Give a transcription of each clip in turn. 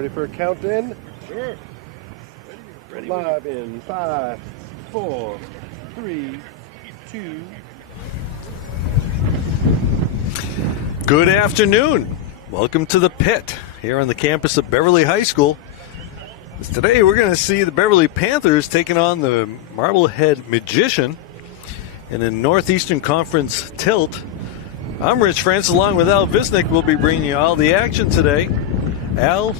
ready for a count-in? Sure. Ready. Live in 5, 4, 3, 2. Good afternoon. Welcome to the pit here on the campus of Beverly High School. Today we're going to see the Beverly Panthers taking on the Marblehead Magician in a Northeastern Conference tilt. I'm Rich Francis, along with Al Visnick. We'll be bringing you all the action today. Al,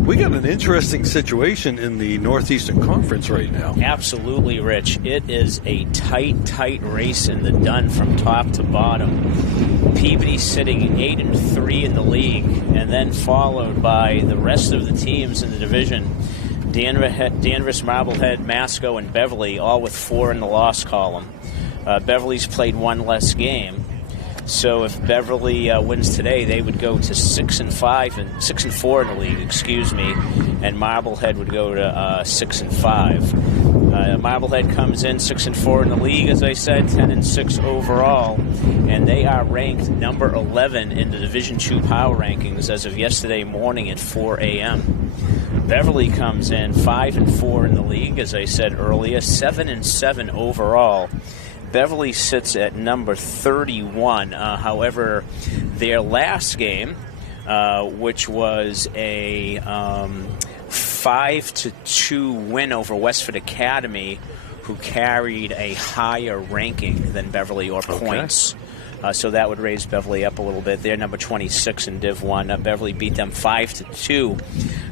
we got an interesting situation in the Northeastern Conference right now. Absolutely, Rich. It is a tight race in the dun from top to bottom. Peabody sitting 8-3 in the league, and then followed by the rest of the teams in the division. Danvers, Marblehead, Masco, and Beverly, all with 4 in the loss column. Beverly's played one less game. So if Beverly wins today, they would go to 6-5 and 6-4 in the league, and Marblehead would go to 6-5. Marblehead comes in 6-4 in the league, as I said, 10-6 overall, and they are ranked number 11 in the Division II power rankings as of yesterday morning at 4 a.m. Beverly comes in 5-4 in the league, as I said earlier, 7-7 overall. Beverly sits at number 31. However, their last game, which was a 5-2 win over Westford Academy, who carried a higher ranking than Beverly or points. So that would raise Beverly up a little bit. They're number 26 in Div 1. Beverly beat them 5-2.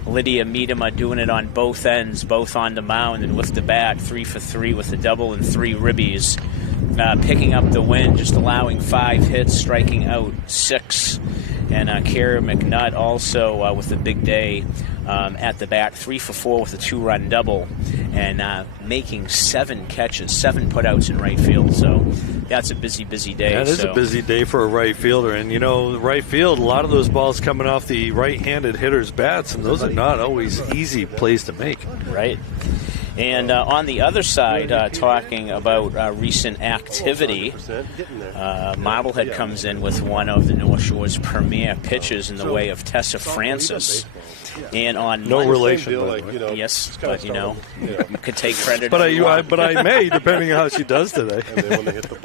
Lydia Miedema doing it on both ends, both on the mound and with the bat, 3 for 3 with a double and 3 ribbies. Picking up the win, just allowing 5 hits, striking out 6. And Kara McNutt also with a big day at the bat, 3 for 4 with a 2-run double, and making 7 catches, 7 putouts in right field. So that's a busy day. That is a busy day for a right fielder. And, you know, right field, a lot of those balls coming off the right-handed hitter's bats, and those are not always easy plays to make. Right. And on the other side, talking about recent activity, Marblehead comes in with one of the North Shore's premier pitchers in the way of Tessa Francis. And on no Monday, relation, yes, but you could take credit. But I may, depending on how she does today.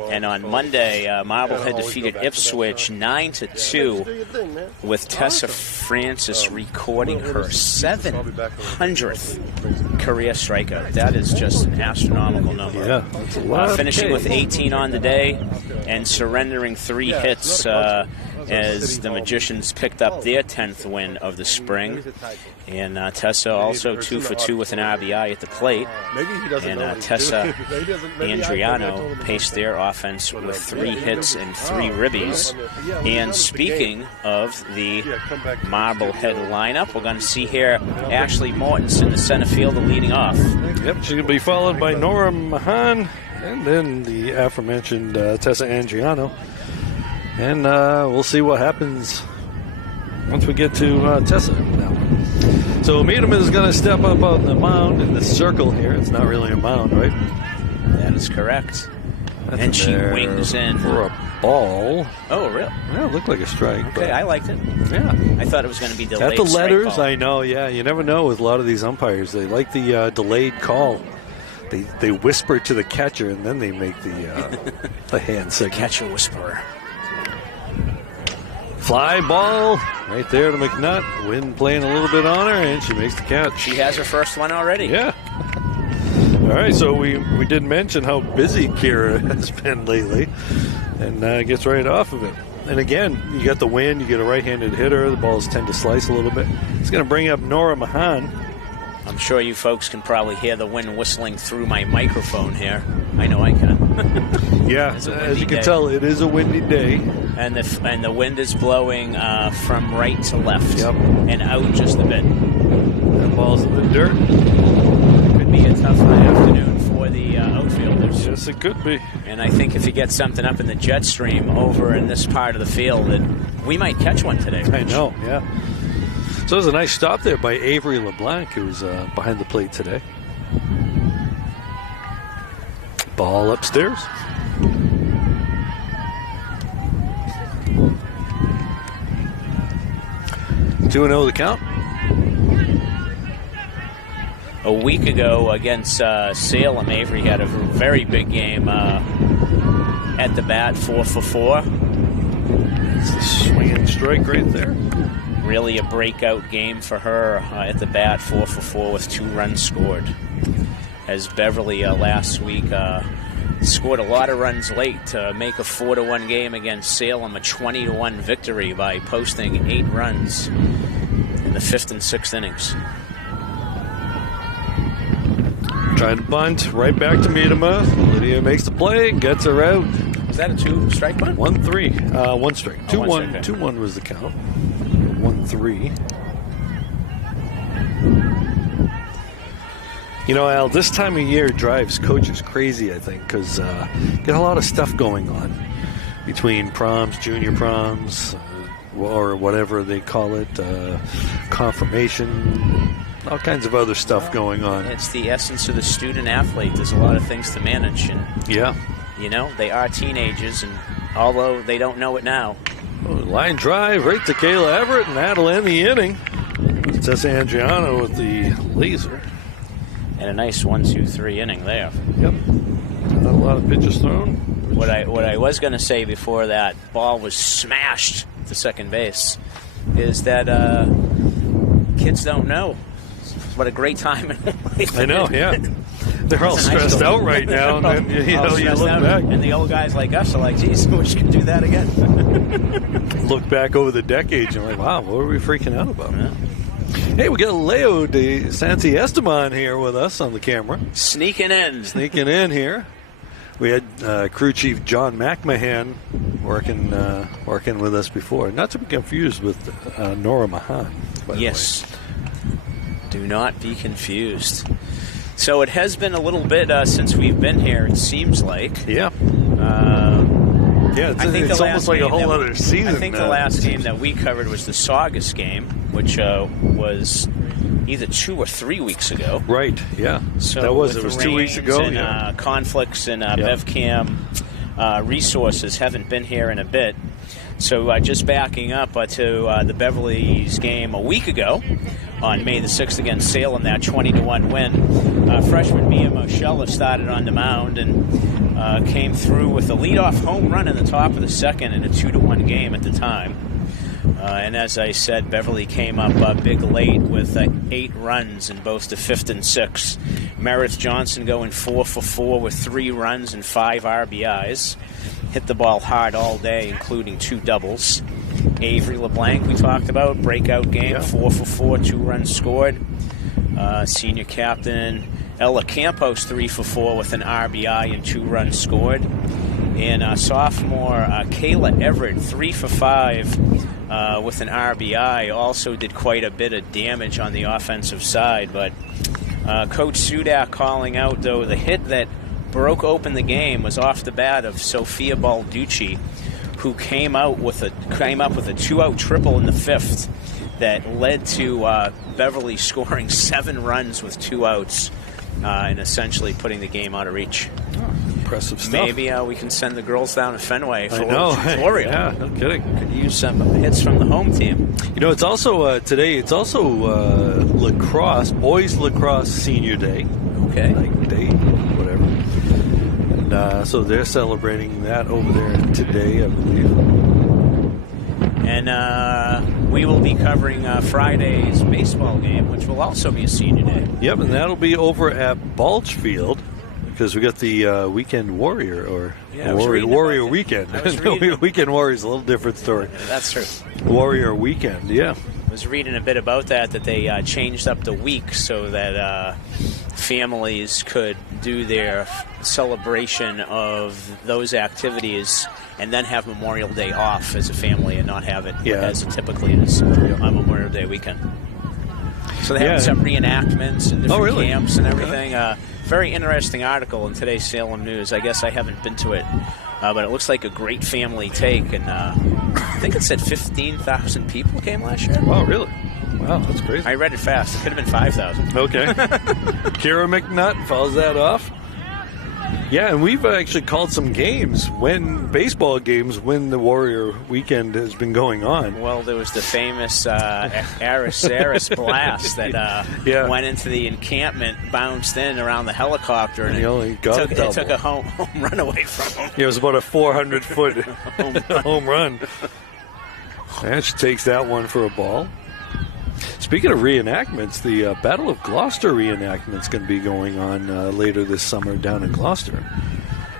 And on Monday, Marblehead defeated Ipswich 9-2, with Tessa Francis recording her 700th career strikeout. That is just an astronomical number. Yeah, that's a lot. Finishing with 18 on the day and surrendering 3 hits as the Magicians picked up their 10th win of the spring. And Tessa also 2 for 2 with an RBI at the plate. And Tessa Andriano paced their offense with 3 hits and 3 ribbies. And speaking of the Marblehead lineup, we're going to see here Ashley Mortensen, the center fielder, leading off. Yep, she's going to be followed by Nora Mahan, and then the aforementioned Tessa Andriano. And we'll see what happens once we get to Tessa now. So Miedema is going to step up on the mound in the circle here. It's not really a mound, right? That is correct. And she wings in for a ball. Oh, really? Yeah, it looked like a strike. Okay, I liked it. Yeah. I thought it was going to be delayed. At the letters, ball. I know, yeah. You never know with a lot of these umpires. They like the delayed call. They whisper to the catcher, and then they make the hand signal. The catcher whisperer. Fly ball right there to McNutt. Wind playing a little bit on her, and she makes the catch. She has her first one already. Yeah. All right, so we did mention how busy Kira has been lately, and gets right off of it. And again, you got the wind, you get a right-handed hitter, the balls tend to slice a little bit. It's going to bring up Nora Mahan. I'm sure you folks can probably hear the wind whistling through my microphone here. I know I can. Yeah, as you can tell, it is a windy day. And the wind is blowing from right to left. Yep. And out just a bit. That ball's in the dirt. Could be a tough afternoon for the outfielders. Yes, it could be. And I think if you get something up in the jet stream over in this part of the field, that we might catch one today. I know, yeah. So it was a nice stop there by Avery LeBlanc, who's behind the plate today. Ball upstairs. 2-0 the count. a week ago against Salem, Avery had a very big game at the bat, 4 for 4. It's a swinging strike right there. Really a breakout game for her at the bat, 4 for 4 with 2 runs scored. As Beverly last week scored a lot of runs late to make a 4-1 game against Salem, a 20-1 victory by posting 8 runs in the 5th and 6th innings. Trying to bunt, right back to Miedema. Lydia makes the play, gets her out. Is that a 2-strike bunt? 1-3. 1 strike. 2-1. Okay. 2-1 was the count. 1-3. You know, Al, this time of year drives coaches crazy, I think, because get a lot of stuff going on between proms, junior proms, or whatever they call it, confirmation, all kinds of other stuff going on. It's the essence of the student athlete. There's a lot of things to manage, and yeah, you know, they are teenagers, and although they don't know it now. Line drive right to Kayla Everett, and that'll end the inning. It's Tessa Andriano with the laser. And a nice 1-2-3 inning there. Yep. Not a lot of pitches thrown. What I was going to say before that ball was smashed to second base is that kids don't know what a great time in life. I know, yeah. They're all stressed out right now, and then you look back. And the old guys like us are like, geez, I wish we could do that again. Look back over the decades, and you're like, wow, what were we freaking out about? Yeah. Hey, we got Leo de Santi Esteban here with us on the camera. Sneaking in here. We had crew chief John McMahon working with us before. Not to be confused with Nora Mahan. Yes. Do not be confused. So it has been a little bit since we've been here, it seems like. Yeah. It's almost like a whole other season. I think the last game that we covered was the Saugus game, which was either 2 or 3 weeks ago. Right, yeah. So it was 2 weeks ago. And conflicts and BevCam resources haven't been here in a bit. So just backing up to the Beverly's game a week ago on May the 6th against Salem, that 20-1 win. Freshman Mia Moschella started on the mound and came through with a leadoff home run in the top of the second in a 2-1 game at the time. And as I said, Beverly came up big late with 8 runs in both the 5th and 6th. Meredith Johnson going 4 for 4 with 3 runs and 5 RBIs. Hit the ball hard all day, including 2 doubles. Avery LeBlanc, we talked about, breakout game, 4 for 4, 2 runs scored. Senior captain Ella Campos, 3 for 4 with an RBI and 2 runs scored. And sophomore Kayla Everett, 3 for 5 with an RBI, also did quite a bit of damage on the offensive side. But Coach Sudak calling out, though, the hit that broke open the game was off the bat of Sophia Balducci, who came up with a 2-out triple in the 5th that led to Beverly scoring 7 runs with 2 outs and essentially putting the game out of reach. Oh, impressive stuff. Maybe we can send the girls down to Fenway for a tutorial. Yeah, no kidding. Could use some hits from the home team. You know, it's also today. It's also lacrosse, boys lacrosse senior day. Okay. Like day, whatever. And so they're celebrating that over there today, I believe. And we will be covering Friday's baseball game, which will also be a senior day. Yep, and that'll be over at Balchfield because we got the Weekend Warrior Warrior Weekend. Weekend Warrior is a little different story. That's true. Warrior Weekend, yeah. I was reading a bit about that they changed up the week so that families could do their celebration of those activities and then have Memorial Day off as a family and not have it as it typically is on Memorial Day weekend. So they have some reenactments and different camps and everything. Very interesting article in today's Salem News. I guess I haven't been to it, but it looks like a great family take. And I think it said 15,000 people came last year. Oh, really? Wow, that's crazy. I read it fast. It could have been 5,000. Okay. Kara McNutt follows that off. Yeah, and we've actually called some games, baseball games, when the Warrior weekend has been going on. Well, there was the famous Arisaris blast that went into the encampment, bounced in around the helicopter, and it took a home run away from him. Yeah, it was about a 400-foot home run. And she takes that one for a ball. Speaking of reenactments, the Battle of Gloucester reenactment's going to be going on later this summer down in Gloucester.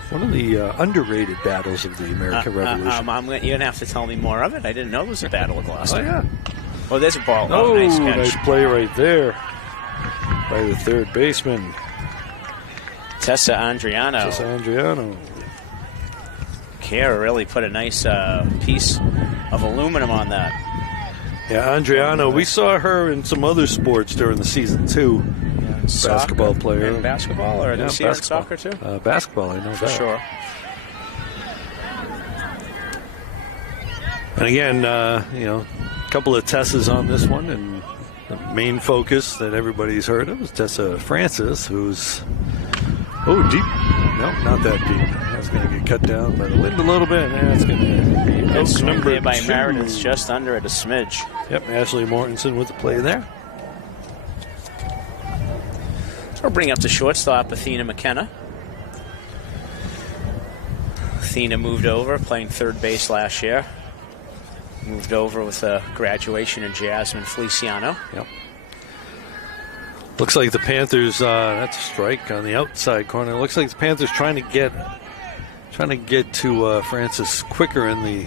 One of the underrated battles of the American Revolution. You're going to have to tell me more of it. I didn't know there was a Battle of Gloucester. Oh, yeah. Oh, there's a ball. Oh, nice catch. Nice play right there by the third baseman. Tessa Andriano. Kara really put a nice piece of aluminum on that. Yeah, Andriano, we saw her in some other sports during the season, too. Yeah, basketball player. And basketball, or did you see her in soccer, too? Basketball, I know that. For sure. And again, a couple of Tessas on this one, and the main focus that everybody's heard of is Tessa Francis, who's, deep. No, not that deep. That's going to get cut down by the wind a little bit. And that's going to be out number there by 2. Meredith, just under it a smidge. Yep, Ashley Mortensen with the play there. So we'll bring up the shortstop, Athena McKenna. Athena moved over, playing third base last year. Moved over with a graduation in Jasmine Feliciano. Yep. Looks like the Panthers, that's a strike on the outside corner. Looks like the Panthers trying to get to Francis quicker in the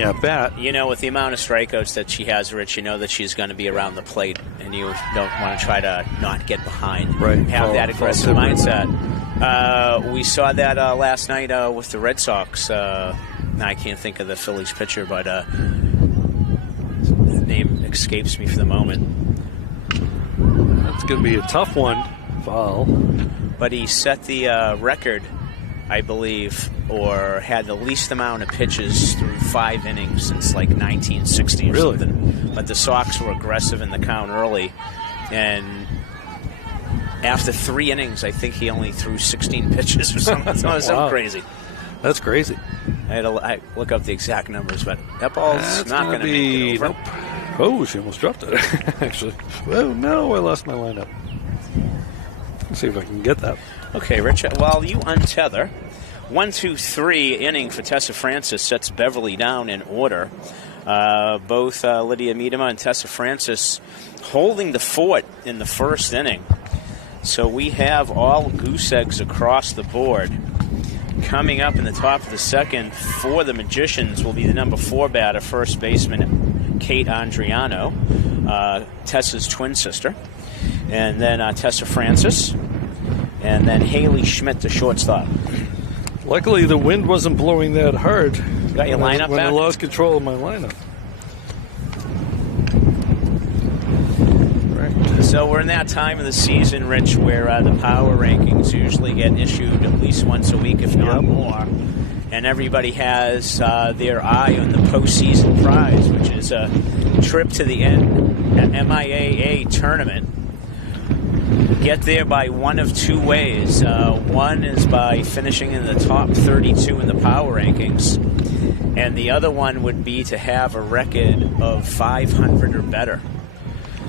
at-bat. With the amount of strikeouts that she has, Rich, you know that she's going to be around the plate, and you don't want to try to not get behind. Right. Have that aggressive mindset. We saw that last night with the Red Sox. I can't think of the Phillies pitcher, but the name escapes me for the moment. That's going to be a tough one. Foul. But he set the record, I believe, or had the least amount of pitches through 5 innings since like 1960 or something. But the Sox were aggressive in the count early, and after 3 innings, I think he only threw 16 pitches or something. Something crazy. That's crazy. I had to look up the exact numbers, but that ball's not going to make it over. Nope. Oh, she almost dropped it, actually. Oh, no, I lost my lineup. Let's see if I can get that. Okay, Richard, while you untether, 1, 2, 3 inning for Tessa Francis sets Beverly down in order. Both Lydia Miedema and Tessa Francis holding the fort in the first inning. So we have all goose eggs across the board. Coming up in the top of the second for the Magicians will be the number 4 batter, first baseman Kate Andriano, Tessa's twin sister. And then Tessa Francis. And then Haley Schmidt, the shortstop. Luckily, the wind wasn't blowing that hard. Got your lineup when back? I lost control of my lineup. So we're in that time of the season, Rich, where the power rankings usually get issued at least once a week, if not more. And everybody has their eye on the postseason prize, which is a trip to the MIAA tournament. Get there by one of 2 ways. One is by finishing in the top 32 in the power rankings, and the other one would be to have a record of 500 or better.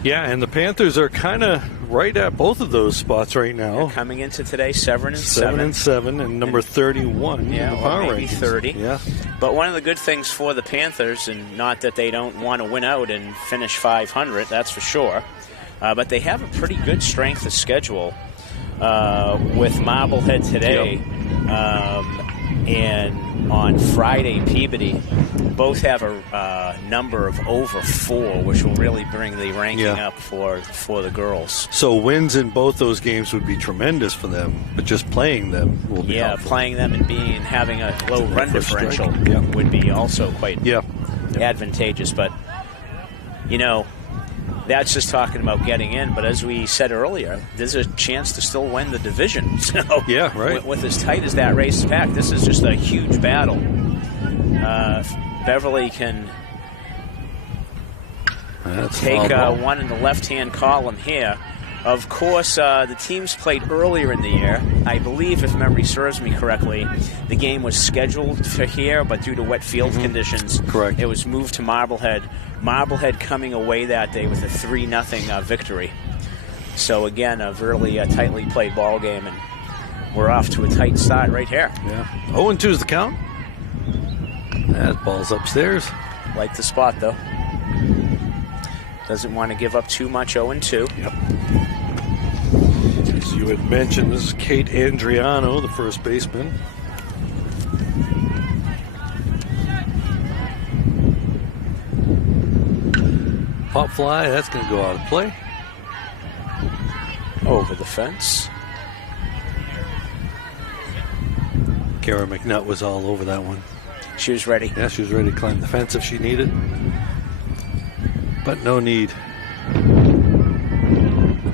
Yeah, and the Panthers are kind of right at both of those spots right now. They're coming into today 7-7. 7-7 and number 31 in the power maybe rankings. 30. Yeah. But one of the good things for the Panthers, and not that they don't want to win out and finish 500, that's for sure, but they have a pretty good strength of schedule with Marblehead today and on Friday Peabody. Both have a number of over 4, which will really bring the ranking up for the girls. So wins in both those games would be tremendous for them, but just playing them will be helpful. Playing them and having a low run differential would be also quite advantageous. But, that's just talking about getting in. But as we said earlier, there's a chance to still win the division. So with as tight as that race is packed, this is just a huge battle. Beverly can take one in the left-hand column here Of course, the teams played earlier in the year. I believe, if memory serves me correctly, the game was scheduled for here, but due to wet field conditions, Correct. It was moved to Marblehead. Marblehead coming away that day with a 3-0 victory. So again, a really tightly played ball game, and we're off to a tight start right here. Yeah. 0-2 is the count. That ball's upstairs. Like the spot, though. Doesn't want to give up too much. 0-2. Yep. As you had mentioned, this is Kate Andriano, the first baseman. Pop fly, that's going to go out of play. Over the fence. Kara McNutt was all over that one. She was ready. Yeah, she was ready to climb the fence if she needed. But no need.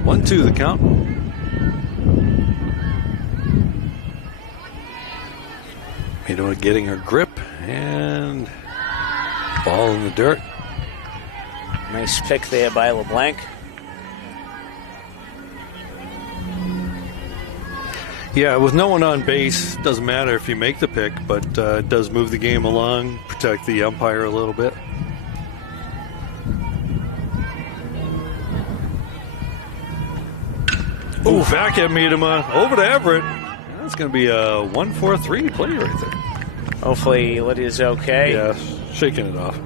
1-2 the count. Getting her grip and ball in the dirt. Nice pick there by LeBlanc. Yeah, with no one on base, doesn't matter if you make the pick, but it does move the game along, protect the umpire a little bit. Ooh, back at Miedema, over to Everett. That's going to be a 1-4-3 play right there. Hopefully Lydia's okay. Yeah, shaking it off.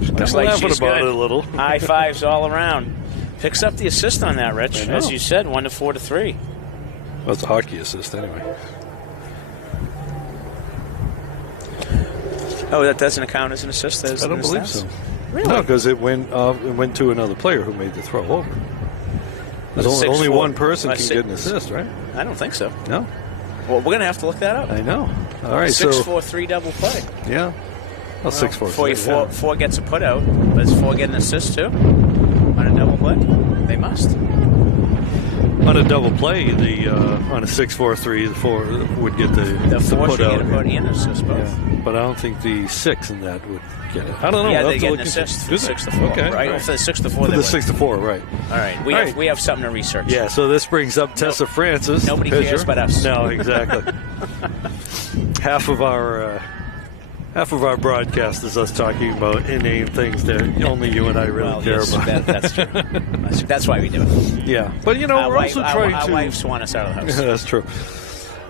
Looks like laughing she's about good. it a little. High fives all around. Picks up the assist on that, Rich. As you said, 1-4-3. That's a hockey assist anyway. Oh, that doesn't count as an assist? I don't believe so. Really? No, because it went to another player who made the throw over. There's only 6'4". one person can get an assist, right? I don't think so. No? Well, we're going to have to look that up. I know. All right, 6-4-3 double play. Yeah. Well, 6-4. Four gets a put out. Does 4 get an assist too? On a double play? They must. On a double play, on a 6-4-3, the 4 would get the 4 put should out. get a put and assist both. Yeah. But I don't think the 6 in that would get it. I don't know. Yeah, We'll they have to get an look into assist it. for 6-4. Okay. Right? Right. For the 6-4, For they the win. 6-4, right. All right. We have something to research. Yeah, so this brings up Tessa Francis. Nobody pitcher. cares but us. No, exactly. half of our broadcast is us talking about inane things that only you and I really care about. That's true. That's why we do it. Yeah, but we're also trying our to. wives want us out of the house. That's true.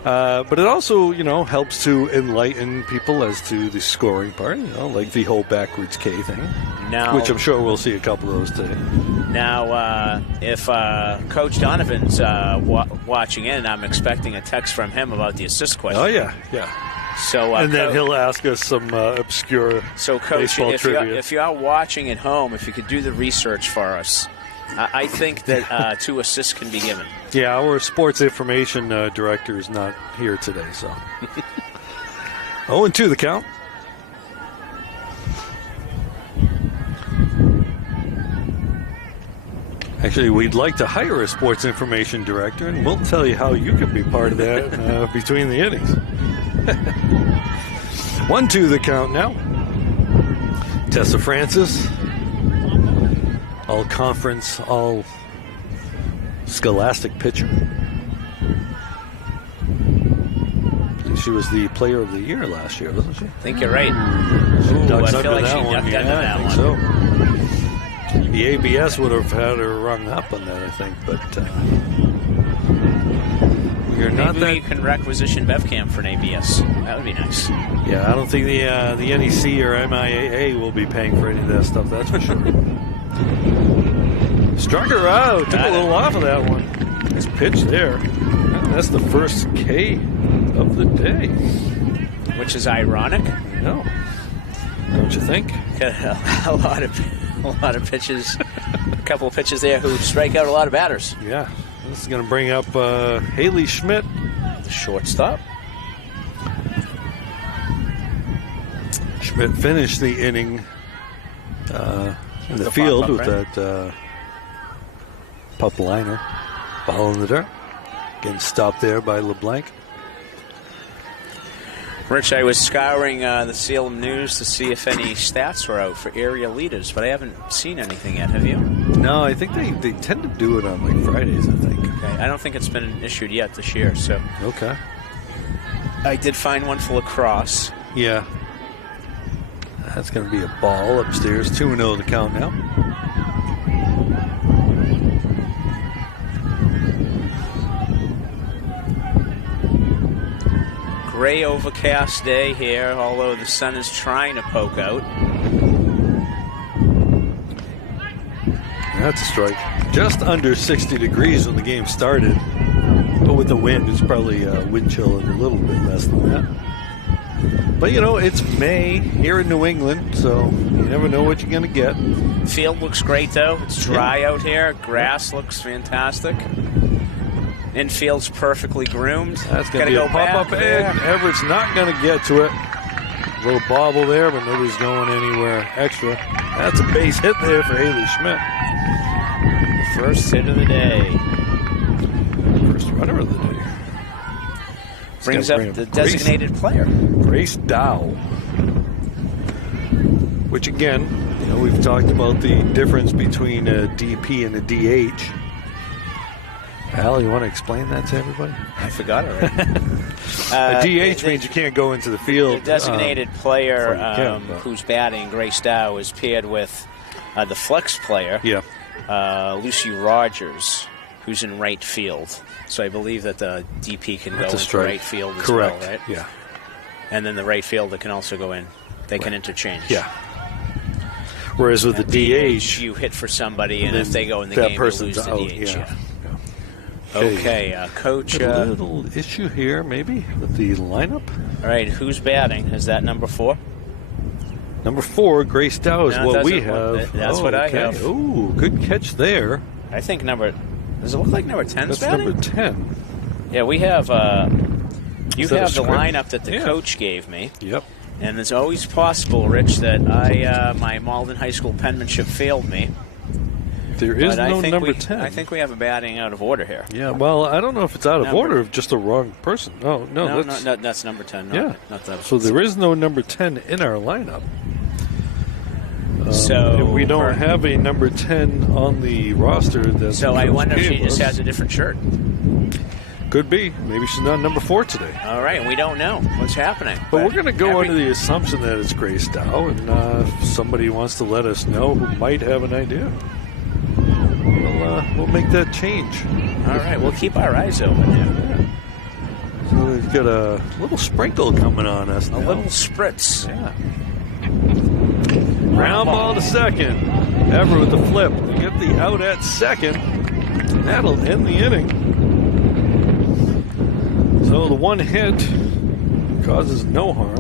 But it also, helps to enlighten people as to the scoring part, like the whole backwards K thing, which I'm sure we'll see a couple of those today. Now, if Coach Donovan's watching in, I'm expecting a text from him about the assist question. Oh, yeah. So, and then he'll ask us some obscure Coach, baseball trivia. If you're watching at home, if you could do the research for us, I think that 2 assists can be given. Yeah, our sports information director is not here today, so. 0-2 the count. Actually, we'd like to hire a sports information director, and we'll tell you how you can be part of that between the innings. 1-2 the count now. Tessa Francis, all conference, all scholastic pitcher. She was the player of the year last year, wasn't she? I think you're right. I feel like she ducked under that one. So. The ABS would have had her rung up on that, I think, but Maybe we can requisition BevCam for an ABS. That would be nice. Yeah, I don't think the NEC or MIAA will be paying for any of that stuff, that's for sure. Struck her out. Took a little off of that one. Nice pitch there. That's the first K of the day. Which is ironic. No. Don't you think? A lot of pitches. A couple of pitches there who strike out a lot of batters. Yeah. This is going to bring up Haley Schmidt, the shortstop. Schmidt finished the inning in the field with that pup liner. Ball in the dirt. Getting stopped there by LeBlanc. Rich, I was scouring the Salem News to see if any stats were out for area leaders, but I haven't seen anything yet. Have you? No, I think they tend to do it on like Fridays, I think. Okay. I don't think it's been issued yet this year. So Okay. I did find one for lacrosse. Yeah. That's going to be a ball upstairs. 2-0 the count now. Gray overcast day here, although the sun is trying to poke out. That's a strike. Just under 60 degrees when the game started. But with the wind, it's probably wind chill and a little bit less than that. But, you know, it's May here in New England, so you never know what you're going to get. Field looks great, though. It's dry out here. Grass looks fantastic. Infield's perfectly groomed. That's going to be a pop-up egg. Everett's not going to get to it. A little bobble there, but nobody's going anywhere extra. That's a base hit there for Haley Schmidt. First hit of the day. First runner of the day. Brings up the designated player. Grace Dow. Which, again, you know, we've talked about the difference between a DP and a DH. Al, you want to explain that to everybody? I forgot already. A DH means you can't go into the field. The designated player who's batting, Grace Dow, is paired with the flex player, Lucy Rogers, who's in right field. So I believe that the DP can go into right field as well, right? Yeah. And then the right fielder can also go in. They can interchange. Yeah. Whereas with the DH, you hit for somebody, and if they go in the game, you lose the DH. Yeah. Okay, Coach. A little issue here, maybe, with the lineup. All right, who's batting? Is that number 4? Number 4, Grace Dow, is what we have. That's what I have. Ooh, good catch there. I think does it look like number 10 is batting? That's number 10. Yeah, we have, you have the lineup that the coach gave me. Yep. And it's always possible, Rich, that my Malden High School penmanship failed me. There is no number 10. I think we have a batting out of order here. Yeah, well, I don't know if it's out of order, just the wrong person. No, that's number 10. No, yeah. Not that. So there is no number 10 in our lineup. So we don't have a number 10 on the roster. So I wonder if she just has a different shirt. Could be. Maybe she's not number 4 today. All right, we don't know what's happening. But we're going to go under the assumption that it's Grace Dow, and if somebody wants to let us know who might have an idea, we'll make that change. All right, we'll keep our eyes open. Yeah. So we've got a little sprinkle coming on us now. A little spritz. Yeah. Ground ball to second. Ever with the flip. We get the out at second. That'll end the inning. So the one hit causes no harm.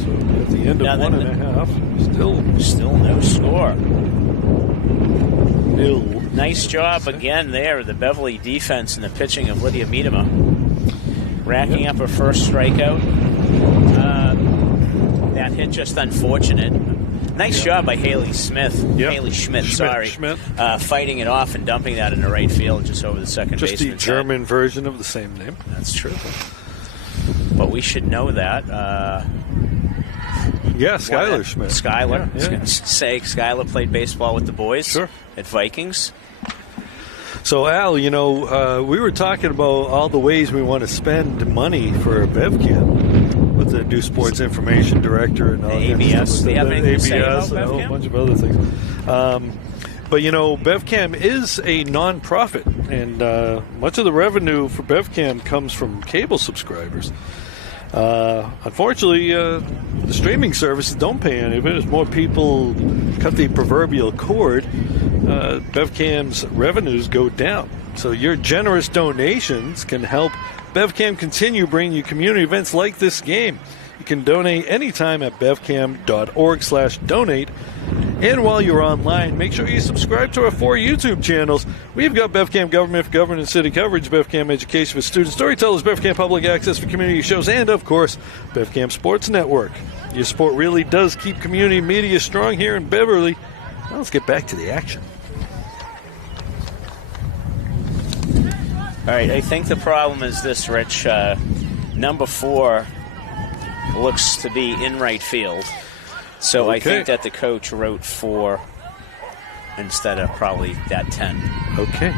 So at the end of 1.5, still no score. Nil. Nice job again there, the Beverly defense and the pitching of Lydia Miedema. Racking up her first strikeout. That hit just unfortunate. Nice job by Haley Smith. Yep. Haley Schmidt, sorry. Fighting it off and dumping that into right field just over the second baseman. Just the German version of the same name. That's true. But we should know that. Skylar Schmidt. Skylar. I was going to say Skylar played baseball with the boys at Vikings. So, Al, you know, we were talking about all the ways we want to spend money for BevCam with the new sports information director and all that. ABS. They have anything to say about and a whole BevCam? bunch of other things. But, you know, BevCam is a non-profit, and much of the revenue for BevCam comes from cable subscribers. Unfortunately, the streaming services don't pay any of it. As more people cut the proverbial cord, BevCam's revenues go down. So your generous donations can help BevCam continue bringing you community events like this game. You can donate anytime at bevcam.org/donate. And while you're online, make sure you subscribe to our 4 YouTube channels. We've got BevCam Government for Government and City Coverage, BevCam Education for Student Storytellers, BevCam Public Access for Community Shows, and, of course, BevCam Sports Network. Your support really does keep community media strong here in Beverly. Now let's get back to the action. All right, I think the problem is this, Rich. Number 4 looks to be in right field. So I think that the coach wrote 4 instead of probably that 10. Okay.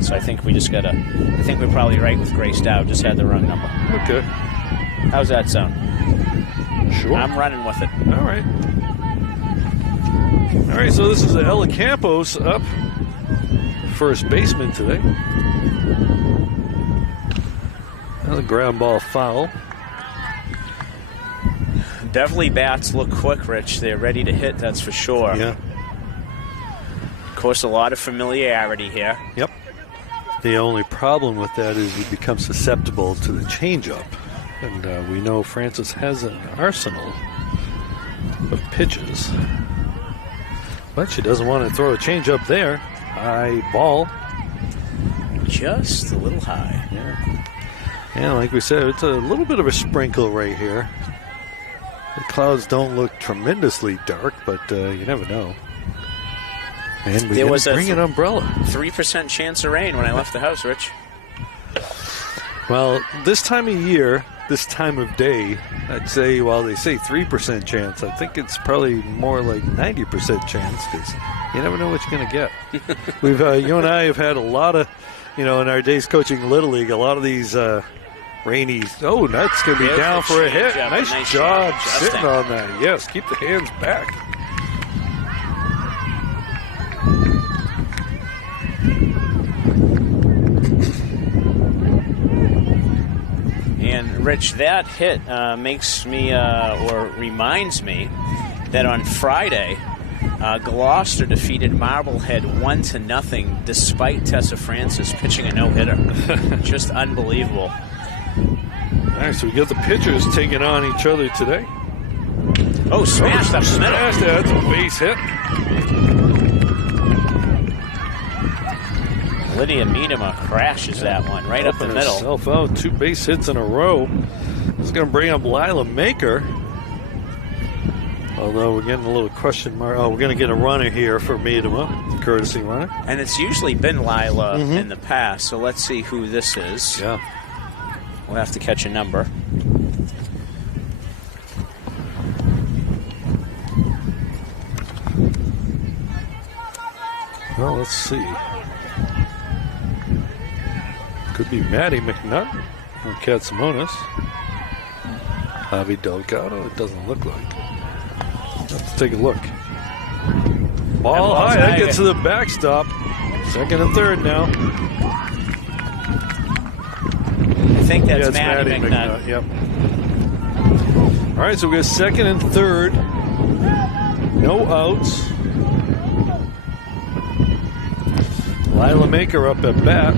So I think we just got to... I think we're probably right with Grace Dow. Just had the wrong number. Okay. How's that sound? Sure. I'm running with it. All right. All right, so this is Ella Campos up. First baseman today. Another ground ball foul. Beverly bats look quick, Rich. They're ready to hit, that's for sure. Yeah. Of course, a lot of familiarity here. Yep. The only problem with that is you become susceptible to the changeup. And we know Francis has an arsenal of pitches. But she doesn't want to throw a changeup there. High ball. Just a little high. Yeah. Yeah, like we said, it's a little bit of a sprinkle right here. The clouds don't look tremendously dark, but you never know. And we didn't bring an umbrella. 3% chance of rain when I left the house, Rich. Well, this time of year, this time of day, I'd say, while they say 3% chance, I think it's probably more like 90% chance because you never know what you're going to get. We've, you and I have had a lot of, in our days coaching Little League, a lot of these rainy. Oh, that's going to be down for a hit. Nice job sitting on that. Yes, keep the hands back. And Rich, that hit makes me or reminds me that on Friday, Gloucester defeated Marblehead 1-0 despite Tessa Francis pitching a no-hitter. Just unbelievable. All right, so we got the pitchers taking on each other today. Oh, smashed up the middle. That's a base hit. Lydia Miedema crashes that one right up the middle. Herself out, 2 base hits in a row. This is going to bring up Lila Maker. Although we're getting a little question mark. Oh, we're going to get a runner here for Miedema, courtesy runner. And it's usually been Lila in the past, so let's see who this is. Yeah. We'll have to catch a number. Well, let's see. Could be Maddie McNutt or Katsimonis. Javi Delgado, it doesn't look like. Let's take a look. Ball high, that gets to the backstop. Second and third now. I think that's Maddie McNutt. Yep. All right, so we got second and third. No outs. Lila Maker up at bat.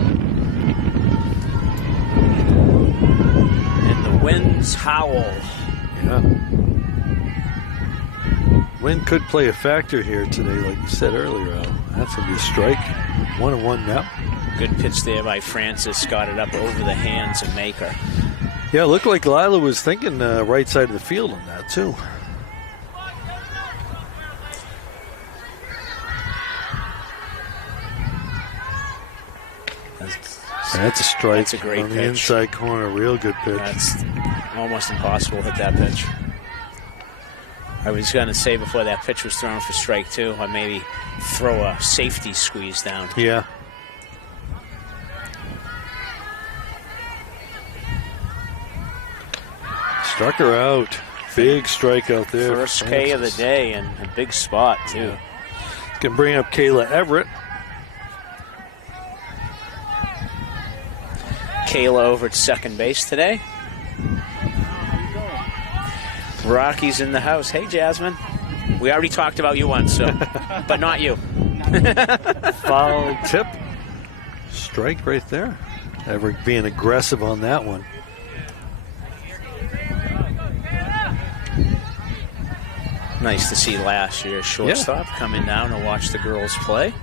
And the winds howl. Yeah. Wind could play a factor here today, like you said earlier, Al. That's going to be a strike. 1-1 now. Good pitch there by Francis. Got it up over the hands of Maker. Yeah, it looked like Lila was thinking right side of the field on that, too. That's a strike. That's a great on the pitch. Inside corner. Real good pitch. That's almost impossible to hit that pitch. I was going to say before that pitch was thrown for strike 2, or maybe throw a safety squeeze down. Yeah. Struck her out. Big strike out there. First K of the day and a big spot, too. Yeah. Can bring up Kayla Everett. Kayla over at second base today. Rocky's in the house. Hey, Jasmine. We already talked about you once, so, but not you. Foul tip. Strike right there. Everett being aggressive on that one. Nice to see last year's shortstop coming down to watch the girls play.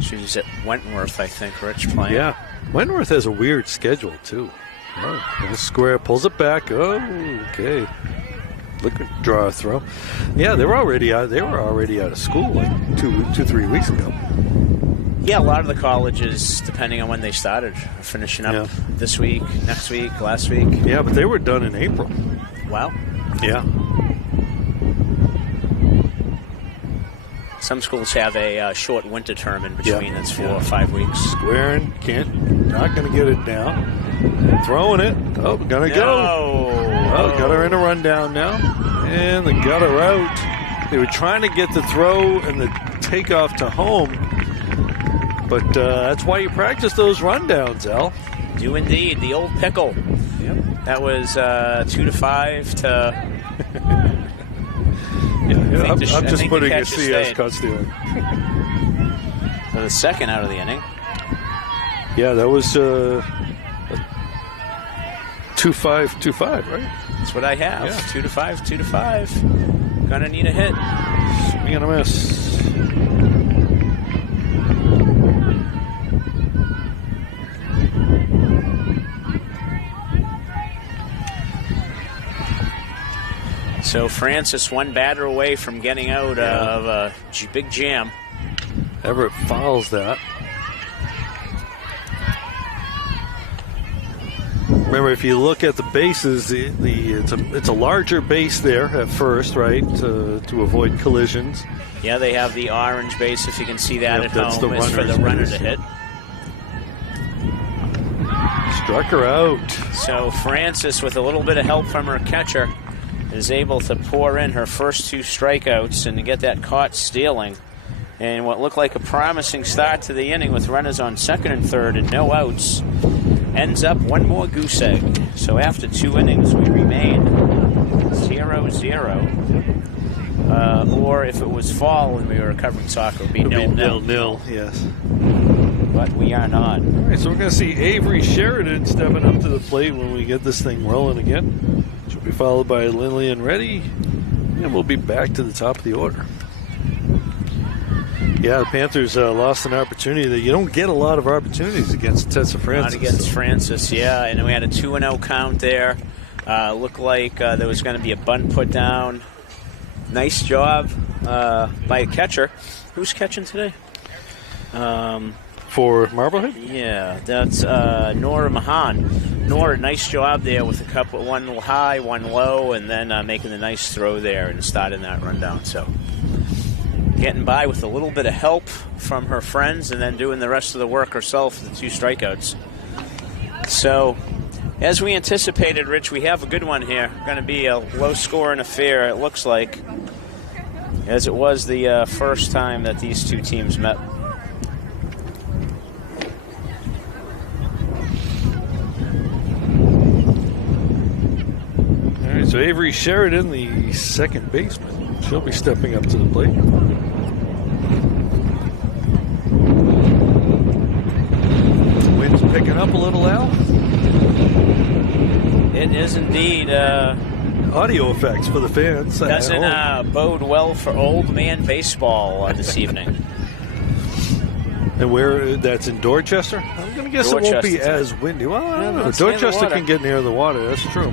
She was at Wentworth, I think, Rich, playing. Yeah. Wentworth has a weird schedule, too. Oh, square, pulls it back. Oh, okay. Look at draw a throw. Yeah, they were already out of school like 3 weeks ago. Yeah, a lot of the colleges, depending on when they started, are finishing up this week, next week, last week. Yeah, but they were done in April. Wow. Yeah. Some schools have a short winter term in between. That's 4 or 5 weeks. Squaring, not going to get it down. Throwing it. Oh, going to go. Oh, got her in a rundown now. And the gutter out. They were trying to get the throw and the takeoff to home. But that's why you practice those rundowns, Al. Do indeed. The old pickle. Yep. That was 2-5 to... I'm just putting a CS cut stealing. For the second out of the inning. Yeah, that was 2-5, right? That's what I have. Yeah. 2-5. Gonna need a hit. Swing and a miss. So Francis one batter away from getting out of a big jam. Everett fouls that. Remember, if you look at the bases, it's a larger base there at first, right, to avoid collisions. Yeah, they have the orange base, if you can see that at home. It's for the runner to hit. Struck her out. So Francis, with a little bit of help from her catcher, is able to pour in her first 2 strikeouts and to get that caught stealing. And what looked like a promising start to the inning with runners on second and third and no outs ends up one more goose egg. So after 2 innings, we remain 0-0. Or if it was fall and we were covering soccer, it would be 0-0. Yes. But we are not. All right, so we're going to see Avery Sheridan stepping up to the plate when we get this thing rolling again. She'll be followed by Lindley and Reddy, and we'll be back to the top of the order. Yeah, the Panthers lost an opportunity that you don't get a lot of opportunities against Tessa Francis. Not against Francis, yeah. And we had a 2-0 count there. Looked like there was going to be a bunt put down. Nice job by a catcher. Who's catching today? For Marblehead? Yeah, that's Nora Mahan. Nora, nice job there with a couple, one high, one low, and then making the nice throw there and starting that rundown. So getting by with a little bit of help from her friends and then doing the rest of the work herself, the 2 strikeouts. So as we anticipated, Rich, we have a good one here. Going to be a low-scoring affair, it looks like, as it was the first time that these 2 teams met. So Avery Sheridan, the second baseman, she'll be stepping up to the plate. Wind's picking up a little, Al. It is indeed. Audio effects for the fans. Doesn't bode well for old man baseball this evening. And where that's in Dorchester? I'm going to guess it won't be as windy. Well, I don't know. Dorchester can get near the water. That's true.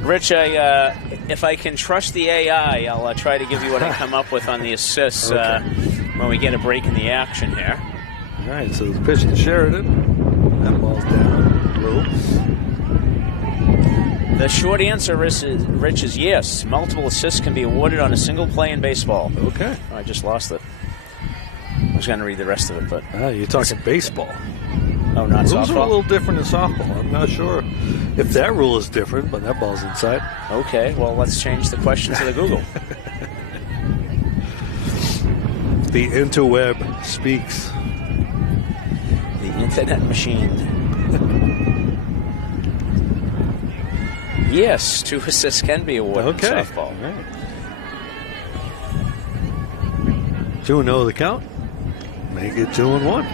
Rich, if I can trust the AI, I'll try to give you what I come up with on the assists when we get a break in the action here. All right, so the pitch to Sheridan. That ball's down low. The short answer, Rich, is yes. Multiple assists can be awarded on a single play in baseball. Okay. Oh, I just lost it. I was going to read the rest of it, but... You're talking baseball. Oh, not softball? Rules are a little different in softball. I'm not sure if that rule is different, but that ball's inside. Okay, well, let's change the question to the Google. The interweb speaks. The internet machine. Yes, 2 assists can be awarded in softball. All right. 2-0 the count. Make it 2-1.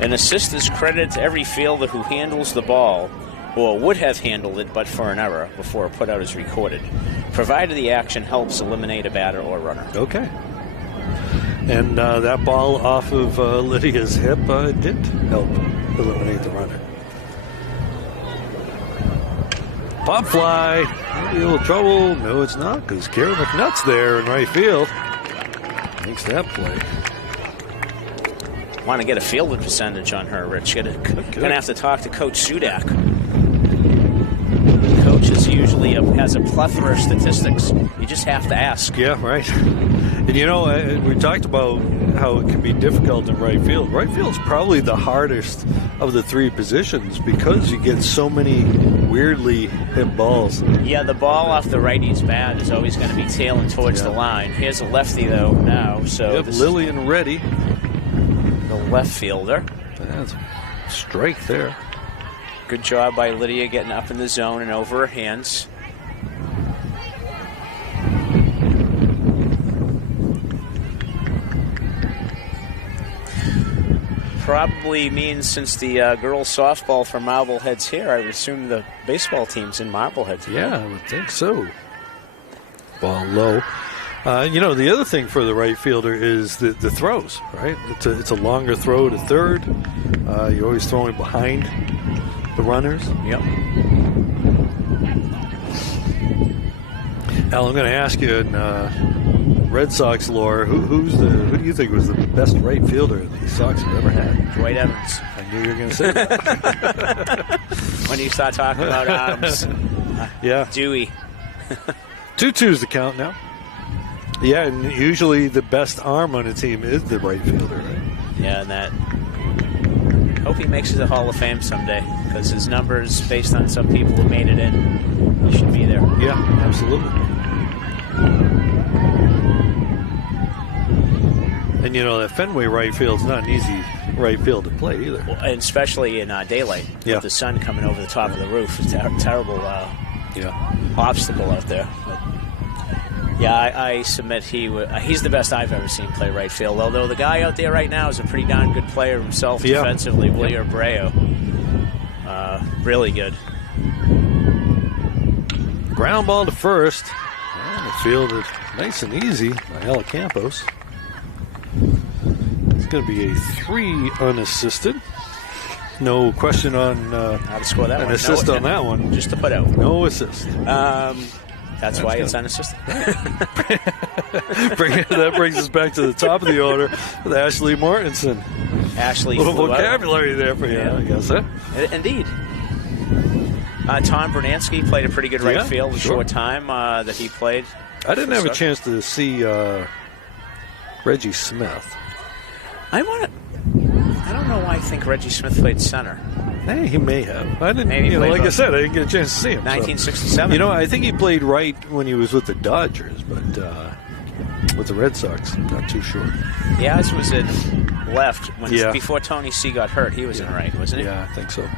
An assist is credited to every fielder who handles the ball or would have handled it but for an error before a putout is recorded, provided the action helps eliminate a batter or runner. Okay. And that ball off of Lydia's hip did help eliminate the runner. Pop fly. Maybe a little trouble. No, it's not, because Kara McNutt's there in right field. Makes that play. want to get a fielding percentage on her, Rich. You're going to have to talk to Coach Sudak. Coach is usually has a plethora of statistics. You just have to ask. Yeah, right. And you know, we talked about how it can be difficult in right field. Right field's probably the hardest of the three positions because you get so many weirdly hit balls. Yeah, the ball off the righty's bat is always going to be tailing towards the line. Here's a lefty, though, now. So yep, Lillian ready. The left fielder. That's a strike there. Good job by Lydia getting up in the zone and over her hands. Probably means since the girls softball for Marblehead's here, I would assume the baseball team's in Marblehead today. Yeah, I would think so. Ball low. You know, the other thing for the right fielder is the throws, right? It's a longer throw to third. You're always throwing behind the runners. Yep. Al, I'm going to ask you in Red Sox lore, who do you think was the best right fielder the Sox have ever had? Dwight Evans. I knew you were going to say that. When you start talking about arms. Yeah. Dewey. 2-2's the count now. Yeah, and usually the best arm on a team is the right fielder, right? Yeah, and that. Hope he makes it to the Hall of Fame someday, because his numbers, based on some people who made it in, he should be there. Yeah, absolutely. And you know, that Fenway right field's not an easy right field to play either. Well, and especially in daylight, with the sun coming over the top of the roof. It's a terrible obstacle out there. But, yeah, I submit he's the best I've ever seen play right field. Although the guy out there right now is a pretty darn good player himself defensively, William Abreu. Really good. Ground ball to first. And the field nice and easy by Ella Campos. It's going to be a 3 unassisted. No question on how to score that an one. assist on that one. Just to put out. No assist. That's why it's unassisted. That brings us back to the top of the order with Ashley Mortensen. Ashley, a little vocabulary there for you, I guess, huh? Indeed. Tom Bernansky played a pretty good right field in the short time that he played. I didn't have a chance to see Reggie Smith. I don't know why I think Reggie Smith played center. Hey, he may have. I didn't. Maybe like I said, I didn't get a chance to see him. 1967. So. I think he played right when he was with the Dodgers, but with the Red Sox, not too sure. Yaz was in left before Tony C got hurt. He was in right, wasn't he? Yeah, I think so.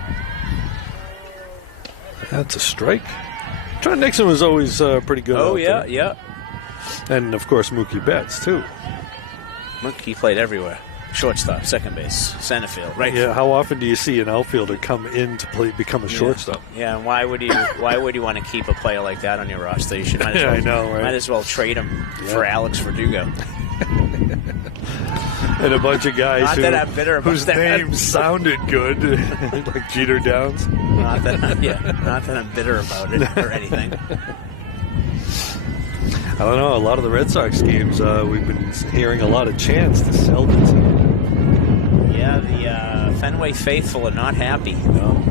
That's a strike. John Nixon was always pretty good. Oh, yeah. And of course, Mookie Betts too. Mookie played everywhere. Shortstop, second base, center field, right? Yeah. How often do you see an outfielder come in to become a shortstop? Yeah. And why would you want to keep a player like that on your roster? You should might as well, I know, right? Might as well trade him for Alex Verdugo. And a bunch of guys whose that. names sounded good, like Jeter Downs. Not that I'm bitter about it or anything. I don't know. A lot of the Red Sox games, we've been hearing a lot of chants to sell the team. Yeah, the Fenway faithful are not happy. No.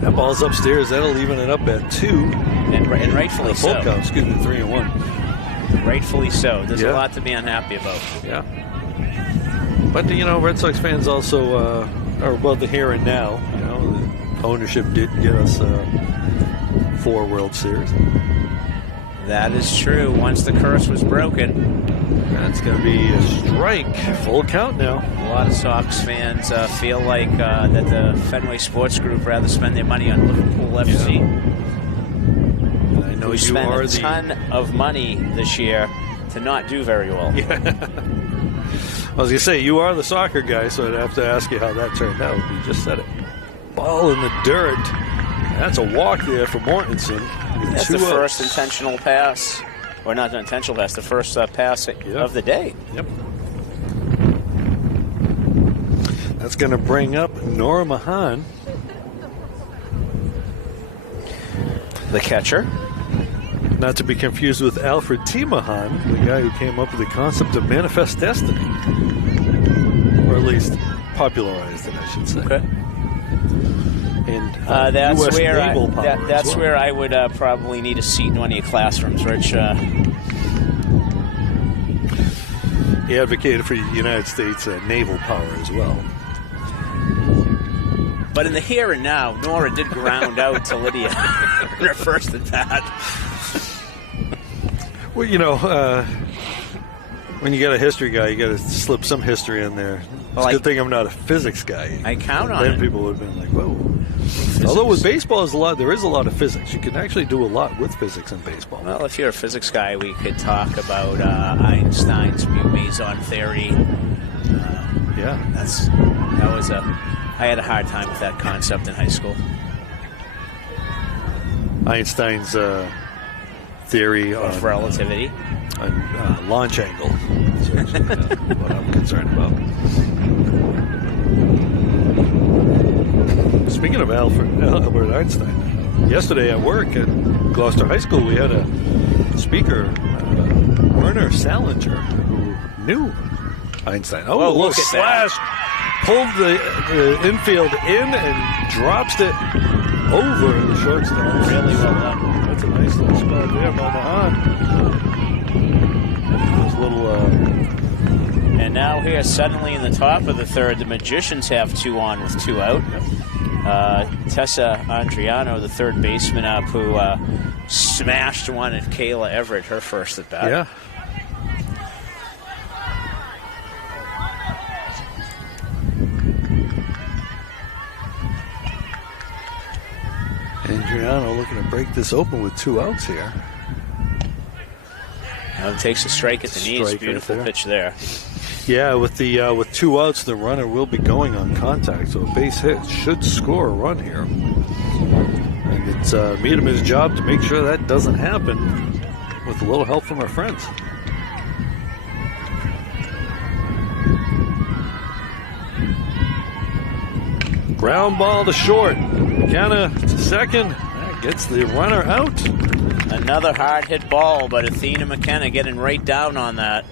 That ball's upstairs. That'll even it up at 2. And rightfully so. Full count, 3-1. Rightfully so. There's a lot to be unhappy about. Yeah. But, Red Sox fans also are about the here and now. The ownership did get us 4 World Series. That is true. Once the curse was broken. That's going to be a strike. Full count now. A lot of Sox fans feel like that the Fenway Sports Group rather spend their money on Liverpool FC. And I know we spent a ton of money this year to not do very well. Yeah. I was going to say, you are the soccer guy, so I'd have to ask you how that turned out. You just said it. Ball in the dirt. That's a walk there for Mortensen. That's the first intentional pass. Or not an intentional pass, the first pass of the day. Yep. That's going to bring up Nora Mahan. The catcher. Not to be confused with Alfred T. Mahan, the guy who came up with the concept of manifest destiny. Or or at least popularized it, I should say. Okay. And That's US where naval power as that's well. where I would probably need a seat in one of your classrooms, Rich. He advocated for the United States naval power as well. But in the here and now, Nora did ground out to Lydia in her first at bat. Well, you know, when you got a history guy, you got to slip some history in there. It's a good thing I'm not a physics guy. I count on then it. People would have been like, whoa. Although with baseball, there is a lot of physics. You can actually do a lot with physics in baseball. Well, if you're a physics guy, we could talk about Einstein's mu-meson theory. Yeah. I had a hard time with that concept in high school. Einstein's theory Of relativity. on launch angle. That's actually what I'm concerned about. Speaking of Albert Einstein, yesterday at work at Gloucester High School, we had a speaker, Werner Salinger, who knew Einstein. Oh, Whoa, a little look at slash. Pulled the infield in and drops it over the shortstop. Really well done. That's a nice little spot there, Marblehead. And now here, suddenly in the top of the third, the Magicians have 2 on with 2 out. Tessa Andriano, the third baseman up, who smashed one at Kayla Everett, her first at bat. Yeah. Andriano looking to break this open with 2 outs here. Now it takes a strike at the knees. Strike Beautiful right there. pitch there. Yeah, with 2 outs, the runner will be going on contact, so a base hit should score a run here. And it's Miedema's job to make sure that doesn't happen with a little help from our friends. Ground ball to short. McKenna to second. That gets the runner out. Another hard hit ball, but Athena McKenna getting right down on that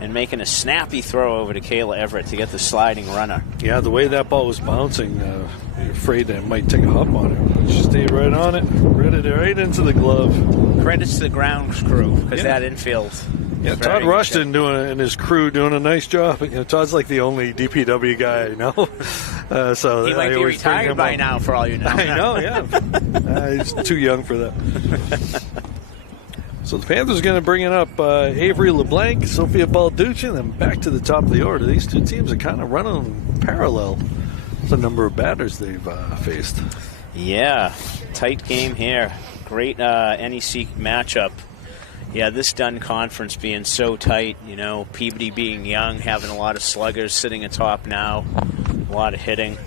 and making a snappy throw over to Kayla Everett to get the sliding runner. Yeah, the way that ball was bouncing, you're afraid that it might take a hop on it. But she stayed right on it, right into the glove. Credits to the ground crew, because that infield. Yeah, Todd Rushton and his crew doing a nice job. You know, Todd's like the only DPW guy I know. So he might be retired by now, for all you know. I know, yeah. He's too young for that. So the Panthers are going to bring it up Avery LeBlanc, Sophia Balducci, and then back to the top of the order. These two teams are kind of running parallel. The number of batters they've faced. Yeah, tight game here. Great NEC matchup. Yeah, this Dunn conference being so tight, you know, Peabody being young, having a lot of sluggers sitting atop now, a lot of hitting.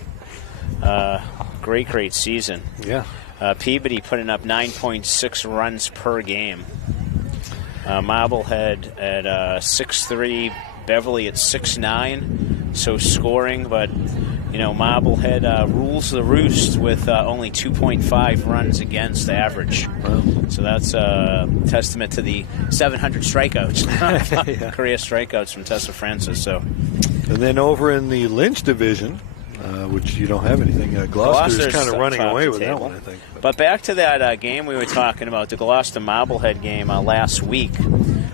Great season. Yeah. Peabody putting up 9.6 runs per game. Marblehead at 6'3", Beverly at 6'9", so scoring, but you know, Marblehead rules the roost with only 2.5 runs against average. Wow. So that's a testament to the 700 strikeouts, Yeah. career strikeouts from Tessa Francis. So, And then over in the Lynch division, which you don't have anything, Gloucester's kind of running top away of with the that table. one, I think. But back to that game we were talking about, the Gloucester Marblehead game last week,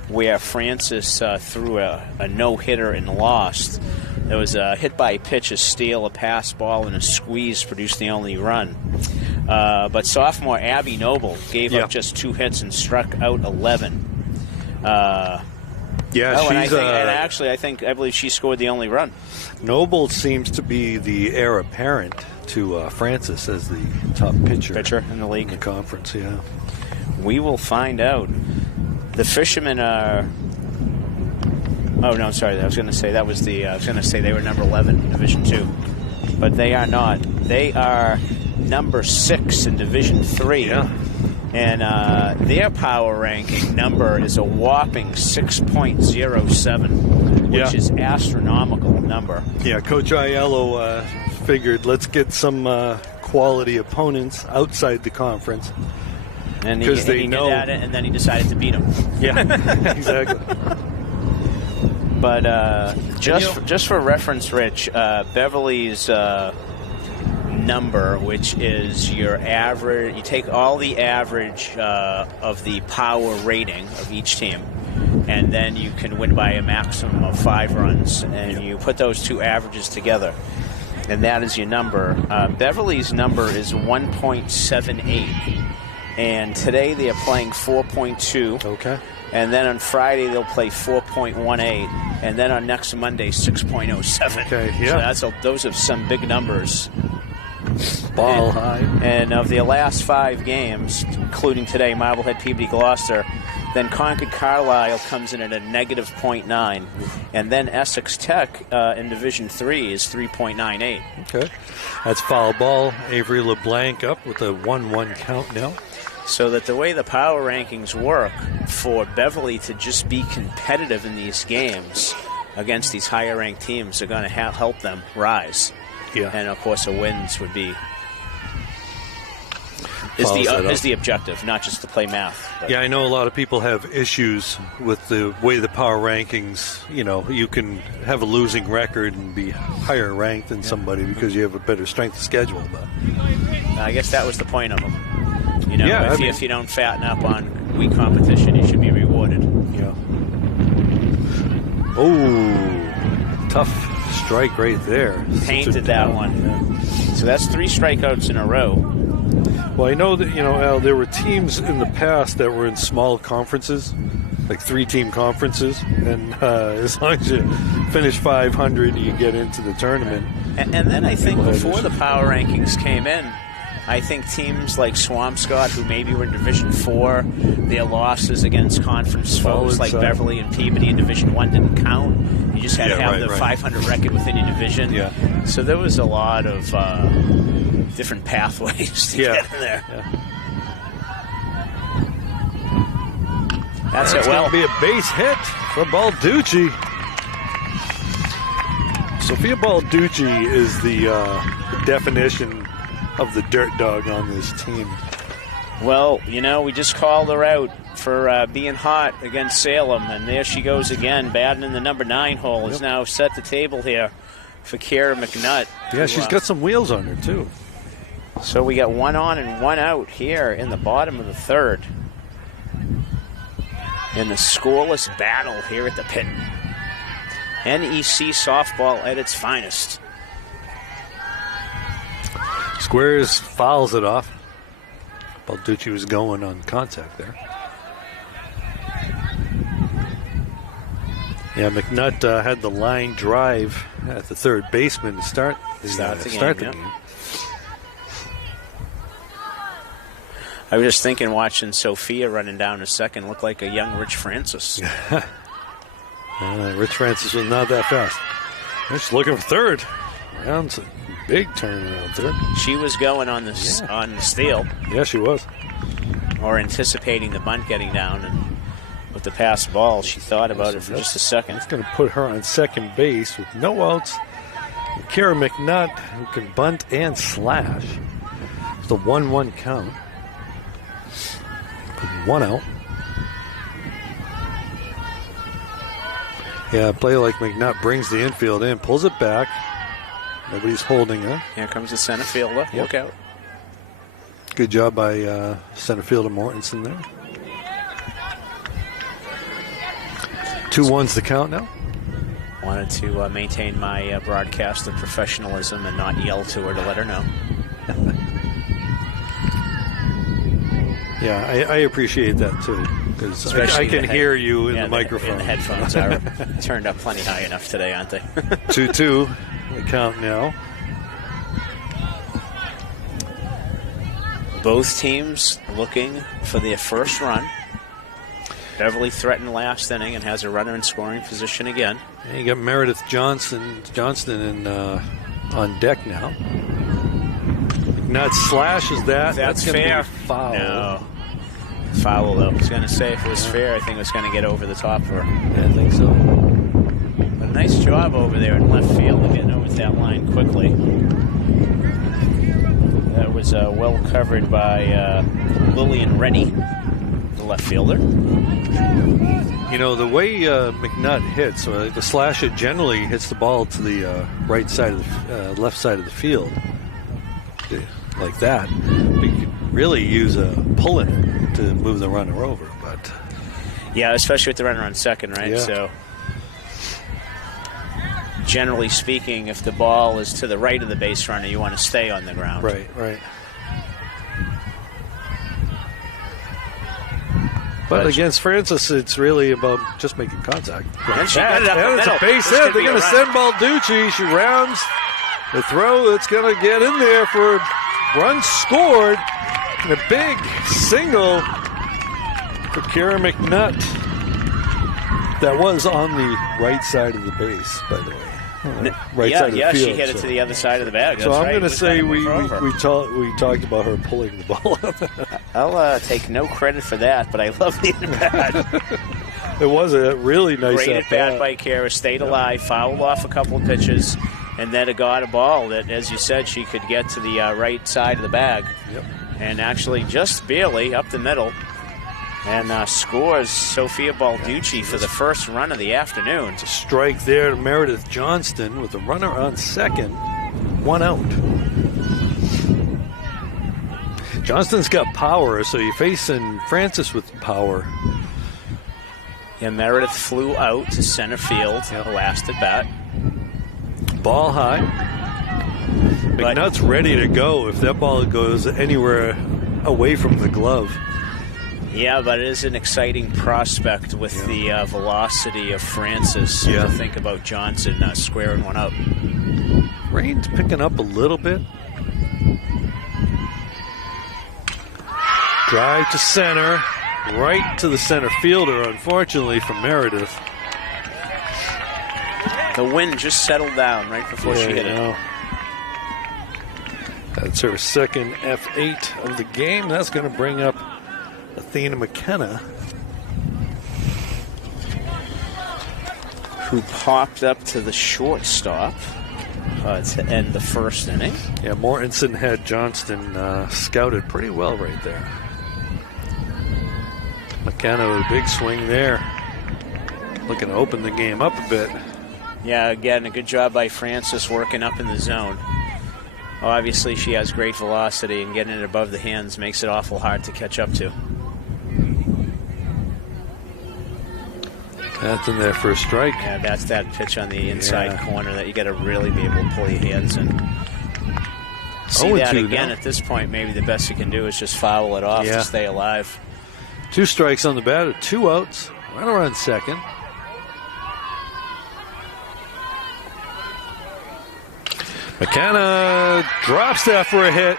where Francis threw a no-hitter and lost. There was a hit by pitch, a steal, a pass ball, and a squeeze produced the only run. But sophomore Abby Noble gave up just 2 hits and struck out 11. Yeah, I she's. believe she scored the only run. Noble seems to be the heir apparent to Francis as the top pitcher In the league. in the conference. Yeah. We will find out. The Fishermen are. Oh no, sorry. I was going to say that was the. I was going to say they were number 11 in Division 2, but they are not. They are number 6 in Division 3. Yeah. And their power ranking number is a whopping 6.07, which is astronomical number. Yeah, Coach Aiello figured let's get some quality opponents outside the conference. And he 'Cause they did know- that, and then he decided to beat them. Yeah, exactly. But just for reference, Rich, Beverly's number, which is your average, you take all the average of the power rating of each team, and then you can win by a maximum of 5 runs, and you put those two averages together, and that is your number. Beverly's number is 1.78, and today they are playing 4.2. Okay. And then on Friday they'll play 4.18, and then on next Monday 6.07. Okay, yeah. So those are some big numbers. Ball high. And of the last 5 games, including today, Marblehead, Peabody, Gloucester, then Concord Carlisle comes in at a negative .9, and then Essex Tech in Division 3 is 3.98. Okay. That's foul ball. Avery LeBlanc up with a 1-1 count now. So that the way the power rankings work for Beverly to just be competitive in these games against these higher ranked teams are going to help them rise. Yeah. And of course, the wins would be is the objective, not just to play math. But. Yeah, I know a lot of people have issues with the way the power rankings. You know, you can have a losing record and be higher ranked than somebody because you have a better strength of schedule. But I guess that was the point of them. You know, yeah, if you don't fatten up on weak competition, you should be rewarded. Yeah. Oh, tough strike right there. Painted that one. Yeah. So that's 3 strikeouts in a row. Well, I know that, you know, Al, there were teams in the past that were in small conferences, like 3-team conferences, and as long as you finish 500, you get into the tournament. And then I think before the power rankings came in, I think teams like Swampscott, who maybe were in Division 4, their losses against conference foes like Beverly and Peabody in Division 1 didn't count. You just had to have the 500 record within your division. Yeah. So there was a lot of different pathways to get in there. Yeah. That's going to be a base hit for Balducci. Sophia Balducci is the definition of the dirt dog on this team. Well, you know, we just called her out for being hot against Salem, and there she goes again, batting in the number 9 hole. Has now set the table here for Kara McNutt. Yeah, she's got some wheels on her, too. So we got 1 on and 1 out here in the bottom of the 3rd. In the scoreless battle here at the pit. NEC softball at its finest. Squares fouls it off. Balducci was going on contact there. Yeah, McNutt had the line drive at the third baseman to start the game. I was just thinking, watching Sophia running down to second, looked like a young Rich Francis. Rich Francis was not that fast. Just looking for third. Round's a big turn around third. She was going on the steal. Yeah, she was. Or anticipating the bunt getting down, and with the pass ball, she thought about it for just a second. It's going to put her on second base with no outs. Kara McNutt, who can bunt and slash. It's a 1-1 count. 1 out. Yeah, a play like McNutt brings the infield in, pulls it back. Nobody's holding her. Here comes the center fielder. Yep. Look out. Good job by center fielder Mortensen there. 2-1's the count now. Wanted to maintain my broadcast of professionalism and not yell to her to let her know. Yeah, I appreciate that too, because I can hear you in the microphone. The headphones are turned up plenty high enough today, aren't they? 2-2, the count now. Both teams looking for their first run. Beverly threatened last inning and has a runner in scoring position again. And you got Meredith Johnston on deck now. McNutt slashes that. That's gonna fair. Be foul. No. Foul, though. I was going to say if it was fair, I think it was going to get over the top for her. Yeah, I think so. But a nice job over there in left field of getting over that line quickly. That was well covered by Lillian Reddy, the left fielder. You know, the way McNutt hits, the slasher generally hits the ball to the right side of the left side of the field, like that. But you could really use a pull in it to move the runner over. But yeah, especially with the runner on second, right? Yeah. So generally speaking, if the ball is to the right of the base runner, you want to stay on the ground. Right. But against Francis, it's really about just making contact. And she got it up the It's middle. a base This hit. could They're be a going to run. send Balducci. She rounds the throw. It's going to get in there for run scored. And a big single for Kara McNutt. That was on the right side of the base, by the way. Right side of the field. She hit it to the other side of the bag. So That's I'm right. going to say we over. talked about her pulling the ball up. I'll take no credit for that, but I love the at-bat. It was a really nice Great at-bat by Kara. Stayed alive, fouled off a couple of pitches, and then it got a ball that, as you said, she could get to the right side of the bag. Yep. And actually just barely up the middle. And scores Sophia Balducci for the first run of the afternoon. It's a strike there to Meredith Johnston with a runner on second. 1 out. Johnston's got power, so you're facing Francis with power. Yeah, Meredith flew out to center field last at bat. Ball high. McNutt's ready to go if that ball goes anywhere away from the glove. Yeah, but it is an exciting prospect with the velocity of Francis. To think about Johnson squaring one up. Rain's picking up a little bit. Drive to center, right to the center fielder, unfortunately for Meredith. The wind just settled down right before she hit it. That's her second F8 of the game. That's going to bring up Athena McKenna, who popped up to the shortstop to end the first inning. Yeah, Mortensen had Johnston scouted pretty well right there. McKenna with a big swing there, looking to open the game up a bit. Yeah, again, a good job by Francis working up in the zone. Obviously, she has great velocity, and getting it above the hands makes it awful hard to catch up to. That's in there for a strike. Yeah, that's that pitch on the inside corner that you got to really be able to pull your hands in. See that again now. At this point, maybe the best you can do is just foul it off to stay alive. 2 strikes on the batter, 2 outs, runner on second. McKenna drops that for a hit.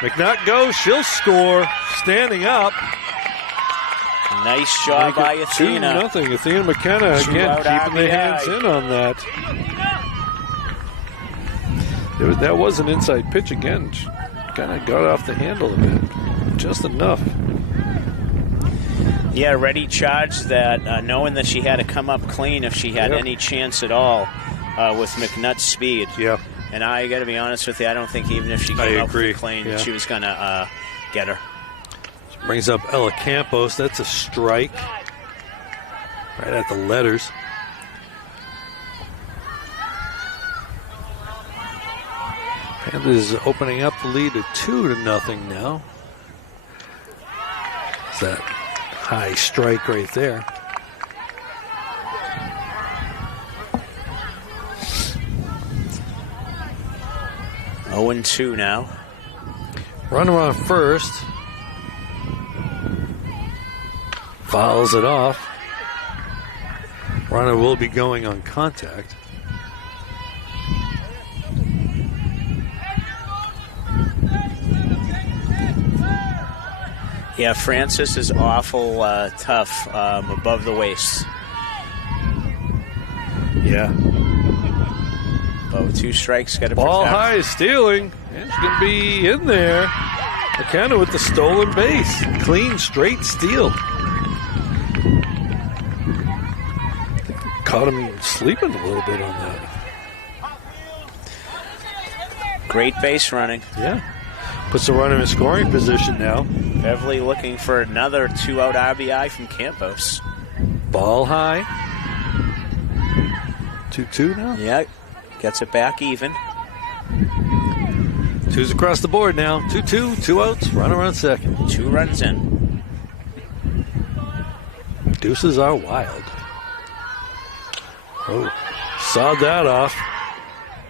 McNutt goes, she'll score, standing up. Nice job by Athena. 2-0. Athena McKenna again keeping the hands in on that. That was an inside pitch again. Kind of got off the handle a bit. Just enough. Yeah, ready charged that, knowing that she had to come up clean if she had any chance at all with McNutt's speed. Yeah. And I got to be honest with you, I don't think even if she came up with clean, she was going to get her. Brings up Ella Campos. That's a strike. Right at the letters. Panthers opening up the lead to 2-0 now. It's that high strike right there. Oh, 0-2 now. Runner on first. Fouls it off. Runner will be going on contact. Yeah, Francis is awful tough above the waist. Yeah. But 2 strikes, got to Ball protect. high is stealing. And she's going to be in there. McKenna with the stolen base. Clean, straight steal. Caught him sleeping a little bit on that. Great base running. Yeah. Puts the runner in scoring position now. Beverly looking for another 2-out RBI from Campos. Ball high. 2-2 now? Yeah, gets it back even. 2's across the board now. 2-2, 2 outs, runner on second. 2 runs in. Deuces are wild. Oh, sawed that off.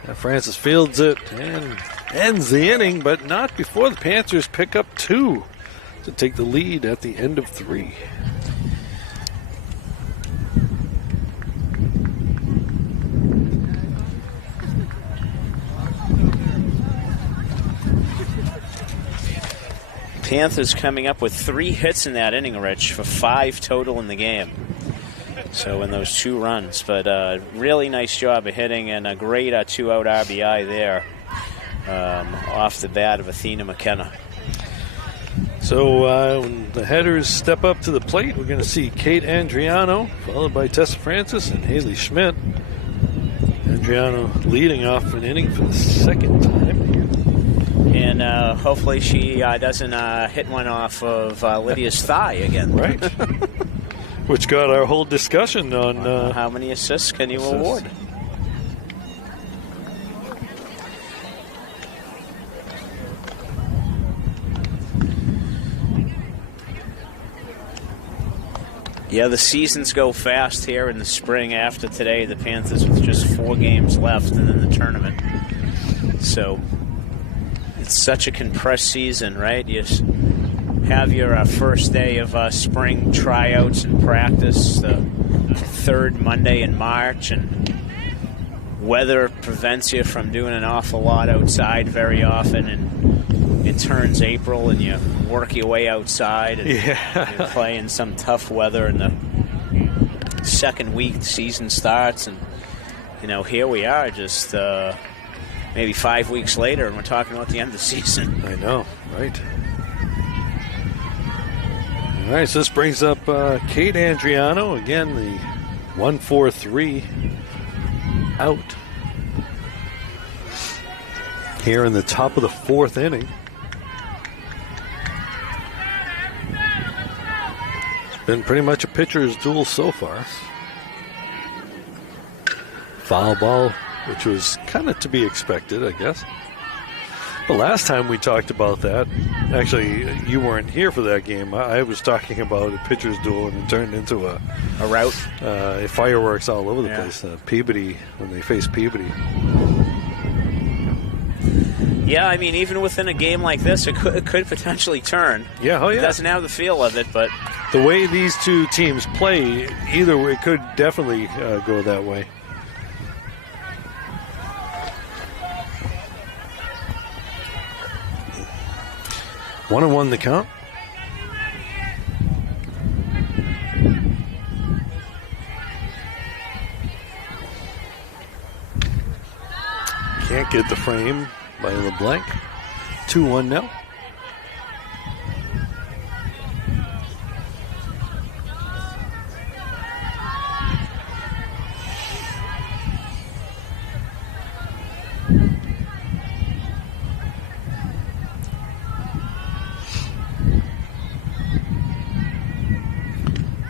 And Francis fields it and ends the inning, but not before the Panthers pick up 2 to take the lead at the end of 3. Panthers coming up with 3 hits in that inning, Rich, for 5 total in the game. So in those 2 runs, but really nice job of hitting and a great 2-out RBI there off the bat of Athena McKenna. So when the headers step up to the plate, we're going to see Kate Andriano, followed by Tessa Francis and Haley Schmidt. Andriano leading off an inning for the 2nd time. And hopefully she doesn't hit one off of Lydia's thigh again. Right. Which got our whole discussion on... how many assists can you award? Yeah, the seasons go fast here in the spring after today. The Panthers with just 4 games left and then the tournament. So it's such a compressed season, right? You have your first day of spring tryouts and practice, the 3rd Monday in March, and weather prevents you from doing an awful lot outside very often, and it turns April and you work your way outside and you play in some tough weather, and the 2nd week the season starts, and here we are just maybe 5 weeks later and we're talking about the end of the season. I know, right? All right, so this brings up Kate Andriano, again, the 1-4-3 out here in the top of the 4th inning. It's been pretty much a pitcher's duel so far. Foul ball, which was kind of to be expected, I guess. The last time we talked about that, actually, you weren't here for that game. I was talking about a pitcher's duel, and it turned into a rout. Fireworks all over the place. Peabody, when they faced Peabody. Yeah, I mean, even within a game like this, it could potentially turn. Yeah, oh yeah. It doesn't have the feel of it, but the way these 2 teams play, either way, it could definitely go that way. One and one the count. Can't get the frame by LeBlanc. 2-1 now.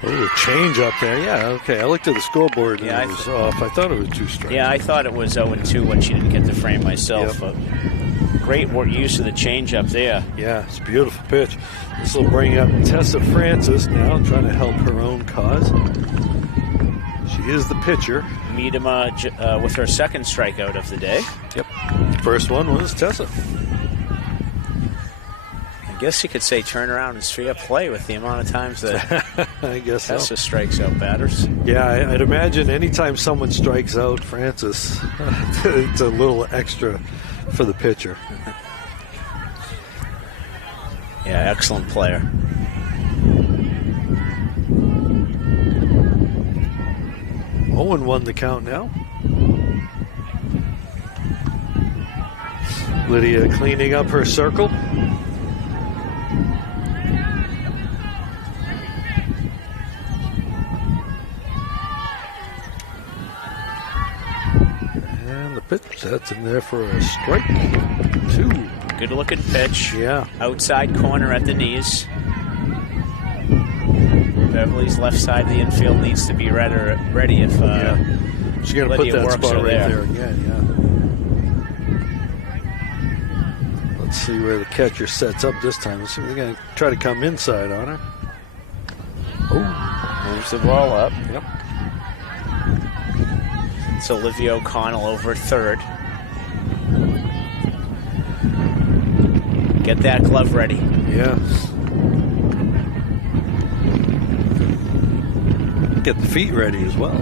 Oh, change up there. Yeah, okay. I looked at the scoreboard and it was off. I thought it was 2 strikes. Yeah, I thought it was 0-2 when she didn't get the frame myself. Yep. Great use of the change up there. Yeah, it's a beautiful pitch. This will bring up Tessa Francis now, trying to help her own cause. She is the pitcher. Miedema with her 2nd strikeout of the day. Yep. First one was Tessa. I guess you could say turnaround is fair play with the amount of times that I guess Tessa strikes out batters. Yeah, I'd imagine anytime someone strikes out Francis, it's a little extra for the pitcher. Yeah, excellent player. Owen won the count now. Lydia cleaning up her circle. And the pitch, that's in there for a strike. 2. Good looking pitch. Yeah. Outside corner at the knees. Beverly's left side of the infield needs to be ready if she's going to put that spot right there again. Yeah. Let's see where the catcher sets up this time. Let's see, they're going to try to come inside on her. Oh, moves the ball up. Yep. It's Olivia O'Connell over at third. Get that glove ready. Yeah. Get the feet ready as well.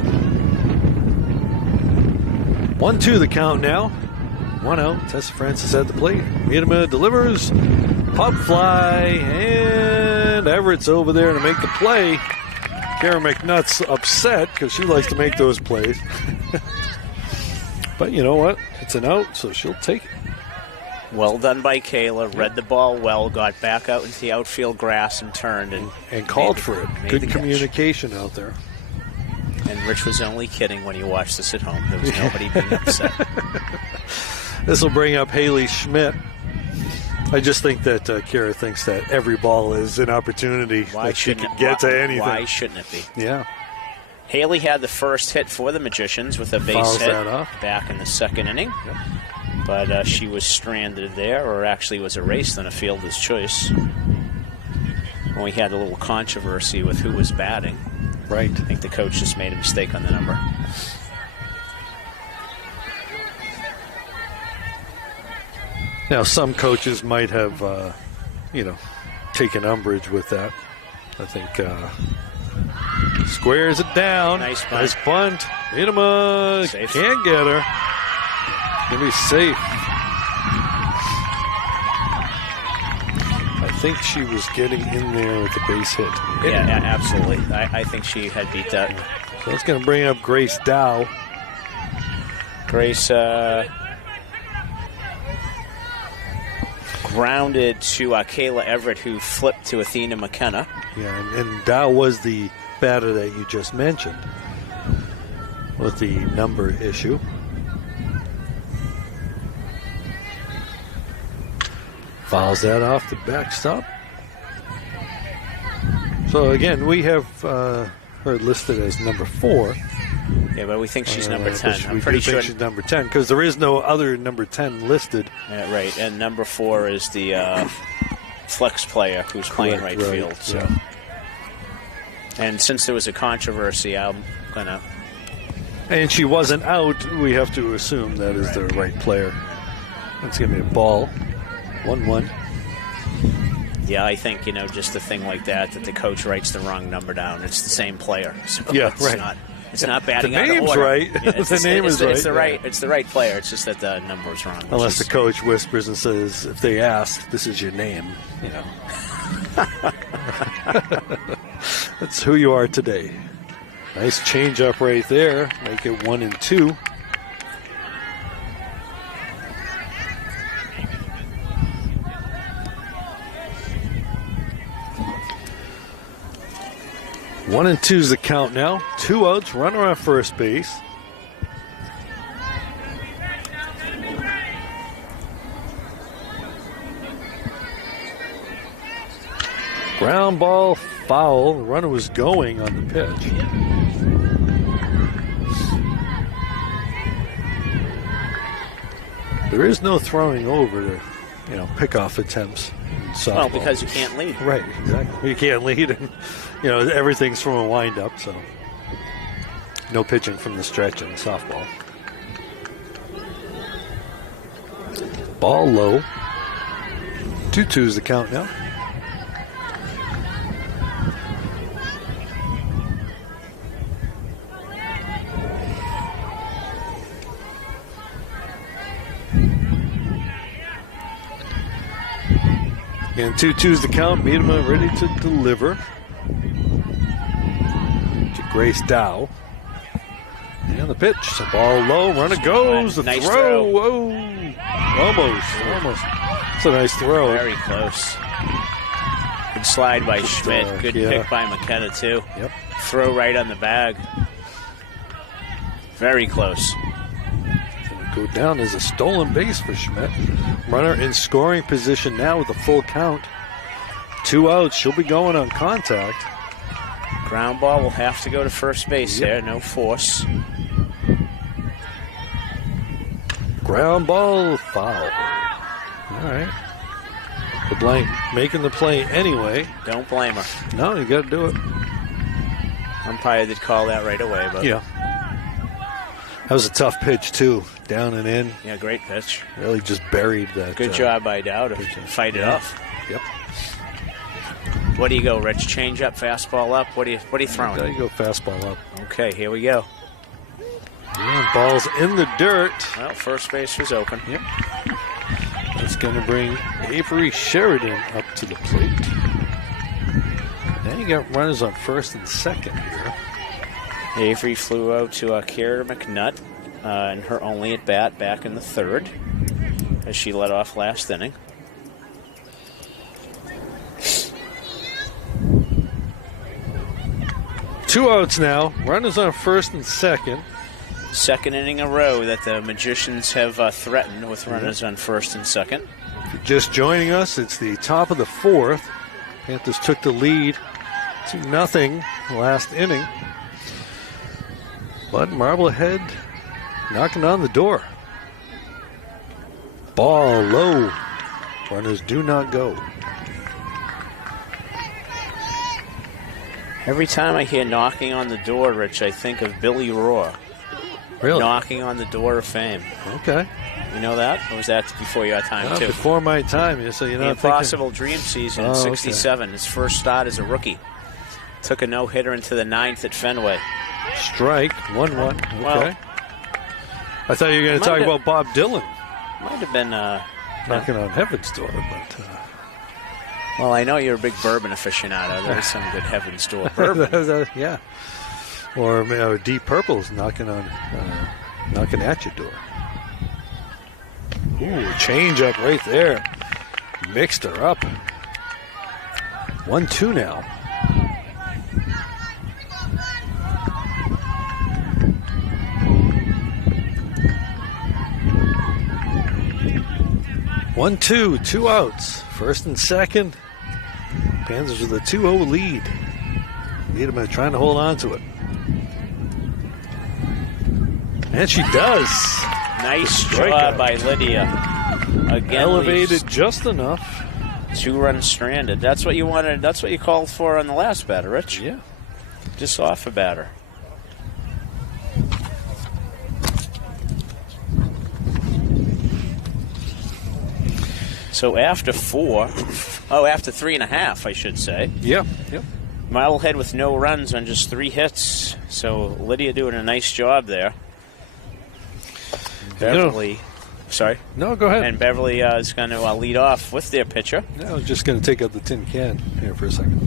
1-2 the count now. 1 out. Tessa Francis at the plate. Miedema delivers. Pop fly. And Everett's over there to make the play. Karen McNutt's upset because she likes to make those plays. But you know what? It's an out, so she'll take it. Well done by Kayla. Read the ball well. Got back out into the outfield grass and turned. And called for it. Good communication out there. And Rich was only kidding when he watched this at home. There was nobody being upset. This will bring up Haley Schmidt. I just think that Kara thinks that every ball is an opportunity that she can get to anything. Why shouldn't it be? Yeah. Haley had the first hit for the Magicians with a base hit back in the second inning. Yep. But she was stranded there, or actually was erased on a fielder's choice. When we had a little controversy with who was batting. Right. I think the coach just made a mistake on the number. Now, some coaches might have, taken umbrage with that. I think squares it down. Nice bunt. Nice bunt. Miedema can't get her. Going to be safe. I think she was getting in there with the base hit. Yeah, absolutely. I think she had beat that. So that's going to bring up Grace Dow. Grace grounded to Kayla Everett, who flipped to Athena McKenna. Yeah, and Dow was the batter that you just mentioned with the number issue. Fouls that off the backstop. So again, we have her listed as number 4. Yeah, but we think she's number 10. I'm we pretty do sure think she's number 10 because there is no other number 10 listed. Yeah, right. And number 4 is the flex player who's playing right field. So, yeah. And since there was a controversy, I'm gonna. And she wasn't out. We have to assume that is the right player. That's going to be a ball. 1-1. Yeah, I think, just a thing like that the coach writes the wrong number down. It's the same player. So yeah, it's right. It's not batting out of name's order. right. Yeah, the name is right. It's the right player. It's just that the number is wrong. Unless the coach whispers and says, if they ask, this is your name. That's who you are today. Nice change up right there. Make it 1-2. One and 2's the count now. 2 outs, runner on first base. Ground ball, foul. The runner was going on the pitch. There is no throwing over to, pick off attempts in softball. Well, because you can't lead. Right, exactly. You can't lead, and everything's from a wind-up, so no pitching from the stretch in softball. Ball low. 2-2's the count now. And 2-2's the count. Miedema ready to deliver to Grace Dow. And the pitch. So ball low. Runner goes. The nice throw. throw. Whoa. Almost. It's a nice throw. Very close. Good slide by Schmidt. Good pick by McKenna, too. Yep. Throw right on the bag. Very close. go down as a stolen base for Schmidt. Runner in scoring position now with a full count. 2 outs. She'll be going on contact. Ground ball will have to go to first base there. No force. Ground ball, foul. All right. The blank making the play anyway. Don't blame her. No, you got to do it. Umpire did call that right away, but yeah. That was a tough pitch too, down and in. Yeah, great pitch. Really just buried that. Good job by Dow to fight it off. Yep. What do you go, Rich? Change up, fastball up. What are you throwing? Got to go fastball up. Okay, here we go. Yeah, ball's in the dirt. Well, first base was open. Yep. That's going to bring Avery Sheridan up to the plate. Now you got runners on first and second here. Avery flew out to Kara McNutt in her only at bat back in the third as she led off last inning. Two outs now. Runners on first and second. Second inning in a row that the Magicians have threatened with runners on first and second. If you're just joining us, it's the top of the fourth. Panthers took the lead 2-0 last inning. But Marblehead knocking on the door. Ball low. Runners do not go. Every time I hear knocking on the door, Rich, I think of Billy Rohr. Really? Knocking on the door of fame. Okay. You know that? Or was that before your time, too? Before my time. So you're the not Impossible Dream season in '67. Okay. His first start as a rookie. Took a no-hitter into the ninth at Fenway. Strike, 1-1. Okay. Well, I thought you were going to talk about Bob Dylan. Might have been... knocking on heaven's door, but... Well, I know you're a big bourbon aficionado. There's some good heaven's door bourbon. Yeah. Or Deep Purple's knocking at your door. Ooh, change up right there. Mixed her up. 1-2 now. Two outs. First and second. Panthers with a 2-0 lead. Need them trying to hold on to it. And she does. Nice job by Lydia. Again, elevated just enough. 2 runs stranded. That's what you wanted. That's what you called for on the last batter, Rich. Yeah. Just off a batter. So after 3.5, I should say. Yeah. Yep. Marblehead with no runs on just 3 hits. So Lydia doing a nice job there. Beverly. Sorry? No, go ahead. And Beverly is going to lead off with their pitcher. I was just going to take out the tin can here for a second.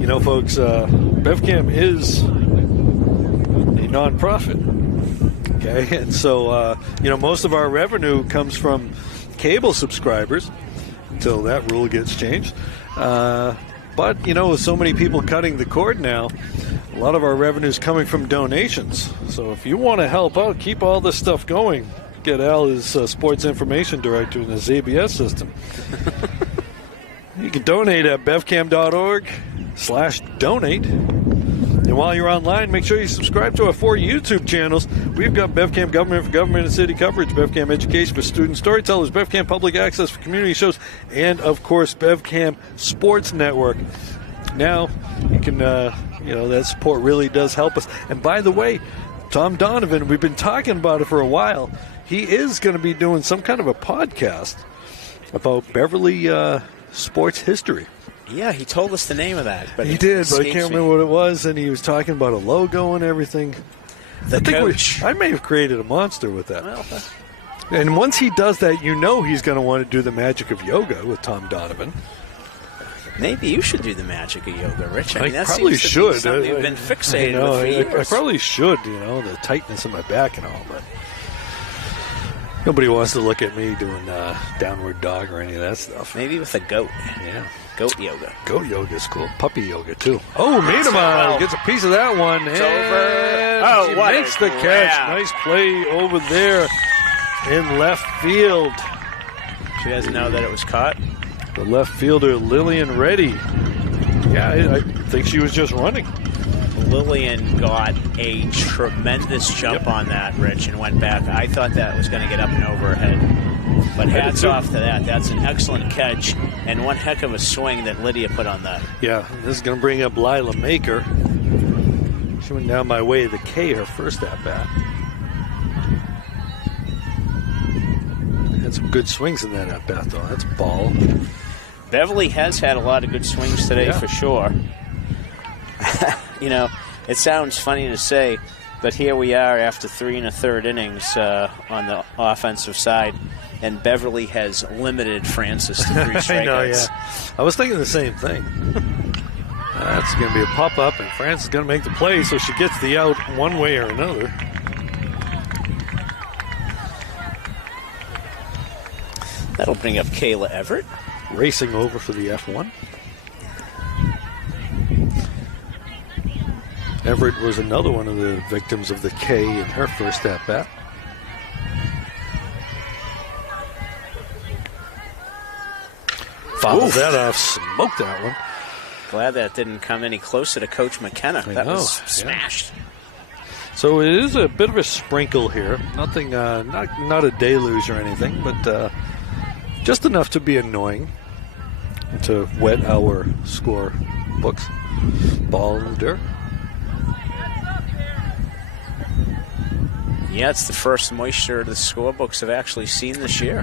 You know, folks, BevCam is a nonprofit. Okay, and so, most of our revenue comes from cable subscribers until that rule gets changed. But, with so many people cutting the cord now, a lot of our revenue is coming from donations. So if you want to help out, keep all this stuff going, get Al his sports information director in his ABS system. You can donate at bevcam.org/donate. And while you're online, make sure you subscribe to our 4 YouTube channels. We've got BevCam Government for Government and City Coverage, BevCam Education for Student Storytellers, BevCam Public Access for Community Shows, and, of course, BevCam Sports Network. Now, you can, that support really does help us. And by the way, Tom Donovan, we've been talking about it for a while. He is going to be doing some kind of a podcast about Beverly sports history. Yeah, he told us the name of that. But he did, but I can't remember what it was. And he was talking about a logo and everything. I may have created a monster with that. Well, and once he does that, he's going to want to do the magic of yoga with Tom Donovan. Maybe you should do the magic of yoga, Rich. I mean, that probably seems to should. Be something you've been fixated with for years. I probably should, the tightness in my back and all, but nobody wants to look at me doing downward dog or any of that stuff. Maybe with a goat. Yeah. Goat yoga. Goat yoga is cool. Puppy yoga, too. Oh, Miedema gets a piece of that one. It's and over. Oh, she what makes a the grab. catch. Nice play over there in left field. She doesn't know that it was caught. The left fielder, Lillian Reddy. Yeah, I think she was just running. Lillian got a tremendous jump on that, Rich, and went back. I thought that was going to get up and over her head. But hats off to that. That's an excellent catch, and one heck of a swing that Lydia put on that. Yeah, this is going to bring up Lila Maker. She went down by way of the K her first at-bat. Had some good swings in that at-bat, though. That's a ball. Beverly has had a lot of good swings today, for sure. You know, it sounds funny to say, but here we are after 3 1/3 innings on the offensive side, and Beverly has limited Francis to 3 strikeouts. I know, yeah. I was thinking the same thing. That's going to be a pop-up, and Francis is going to make the play, so she gets the out one way or another. That'll bring up Kayla Everett. Racing over for the F1. Everett was another one of the victims of the K in her first at-bat. Fouled that off, smoked that one. Glad that didn't come any closer to Coach McKenna. That was smashed. So it is a bit of a sprinkle here. Nothing, not a deluge or anything, but just enough to be annoying to wet our score books. Ball in the dirt. Yeah, it's the first moisture the scorebooks have actually seen this year.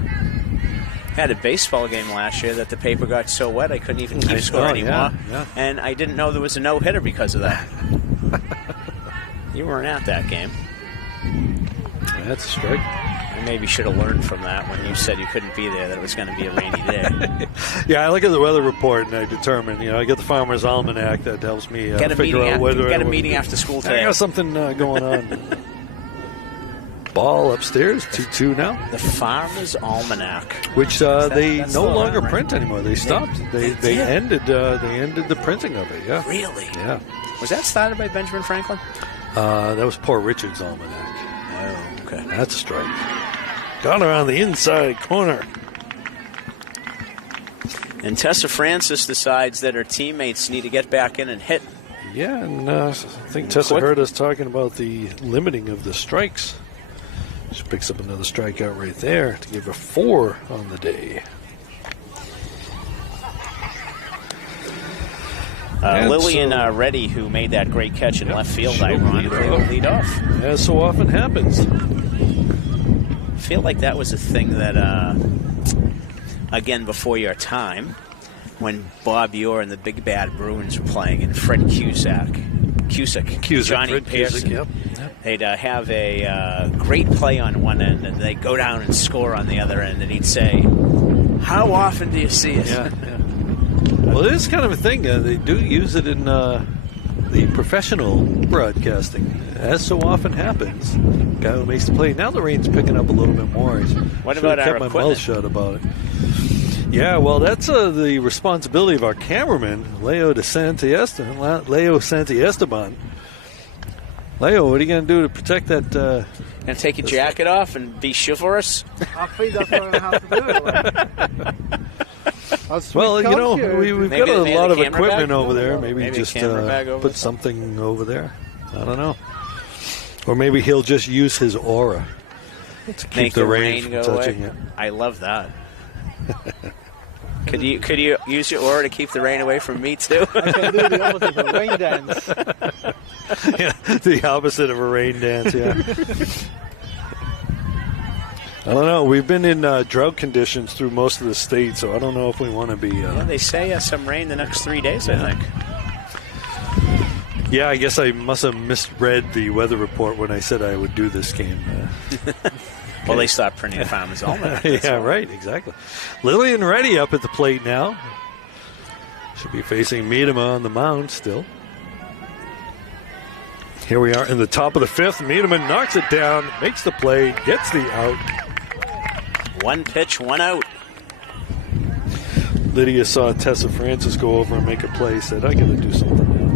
Had a baseball game last year that the paper got so wet I couldn't even keep score anymore. Yeah. And I didn't know there was a no-hitter because of that. You weren't at that game. That's a strike. I maybe should have learned from that when you said you couldn't be there, that it was going to be a rainy day. Yeah, I look at the weather report and I determine, I get the Farmer's Almanac that helps me figure out whether... Get a meeting after school today. I got something going on. Ball upstairs, 2-2 now. The Farmer's Almanac. Which they that's no still longer around, right? print anymore. They stopped. They ended the printing of it, yeah. Really? Yeah. Was that started by Benjamin Franklin? That was Poor Richard's Almanac. Oh, okay. That's a strike. Gone around the inside corner. And Tessa Francis decides that her teammates need to get back in and hit. Yeah, and I think Tessa heard us talking about the limiting of the strikes. She picks up another strikeout right there to give her 4 on the day. Lillian Reddy, who made that great catch in left field, ironically, will lead off. As so often happens. I feel like that was a thing that, again, before your time, when Bob Ure and the Big Bad Bruins were playing, and Fred Cusick, Johnny Fred Pearson, Cusick, yep. They'd have a great play on one end, and they'd go down and score on the other end, and he'd say, "How often do you see it?" Yeah. Well, it is kind of a thing. They do use it in the professional broadcasting, as so often happens. Guy who makes the play. Now the rain's picking up a little bit more. What about our kept my mouth shut about it. Yeah, well, that's the responsibility of our cameraman, Leo Santiesteban. Leo, what are you going to do to protect that? Going to take your jacket off and be chivalrous? I think that's what I have to do. Well, we've got a lot of equipment over there. Maybe just put something over there. I don't know. Or maybe he'll just use his aura to keep the rain from touching it. I love that. Could you use your aura to keep the rain away from me too? I can do the opposite of a rain dance. Yeah, the opposite of a rain dance. Yeah. I don't know. We've been in drought conditions through most of the state, so I don't know if we want to be. Yeah, they say some rain the next 3 days. I think. Yeah, I guess I must have misread the weather report when I said I would do this game. Well, they stopped printing the Farmer's Almanac. Yeah, right, exactly. Lillian Reddy up at the plate now. Should be facing Miedema on the mound still. Here we are in the top of the 5th. Miedema knocks it down, makes the play, gets the out. 1 pitch, 1 out. Lydia saw Tessa Francis go over and make a play, said, I got to do something now.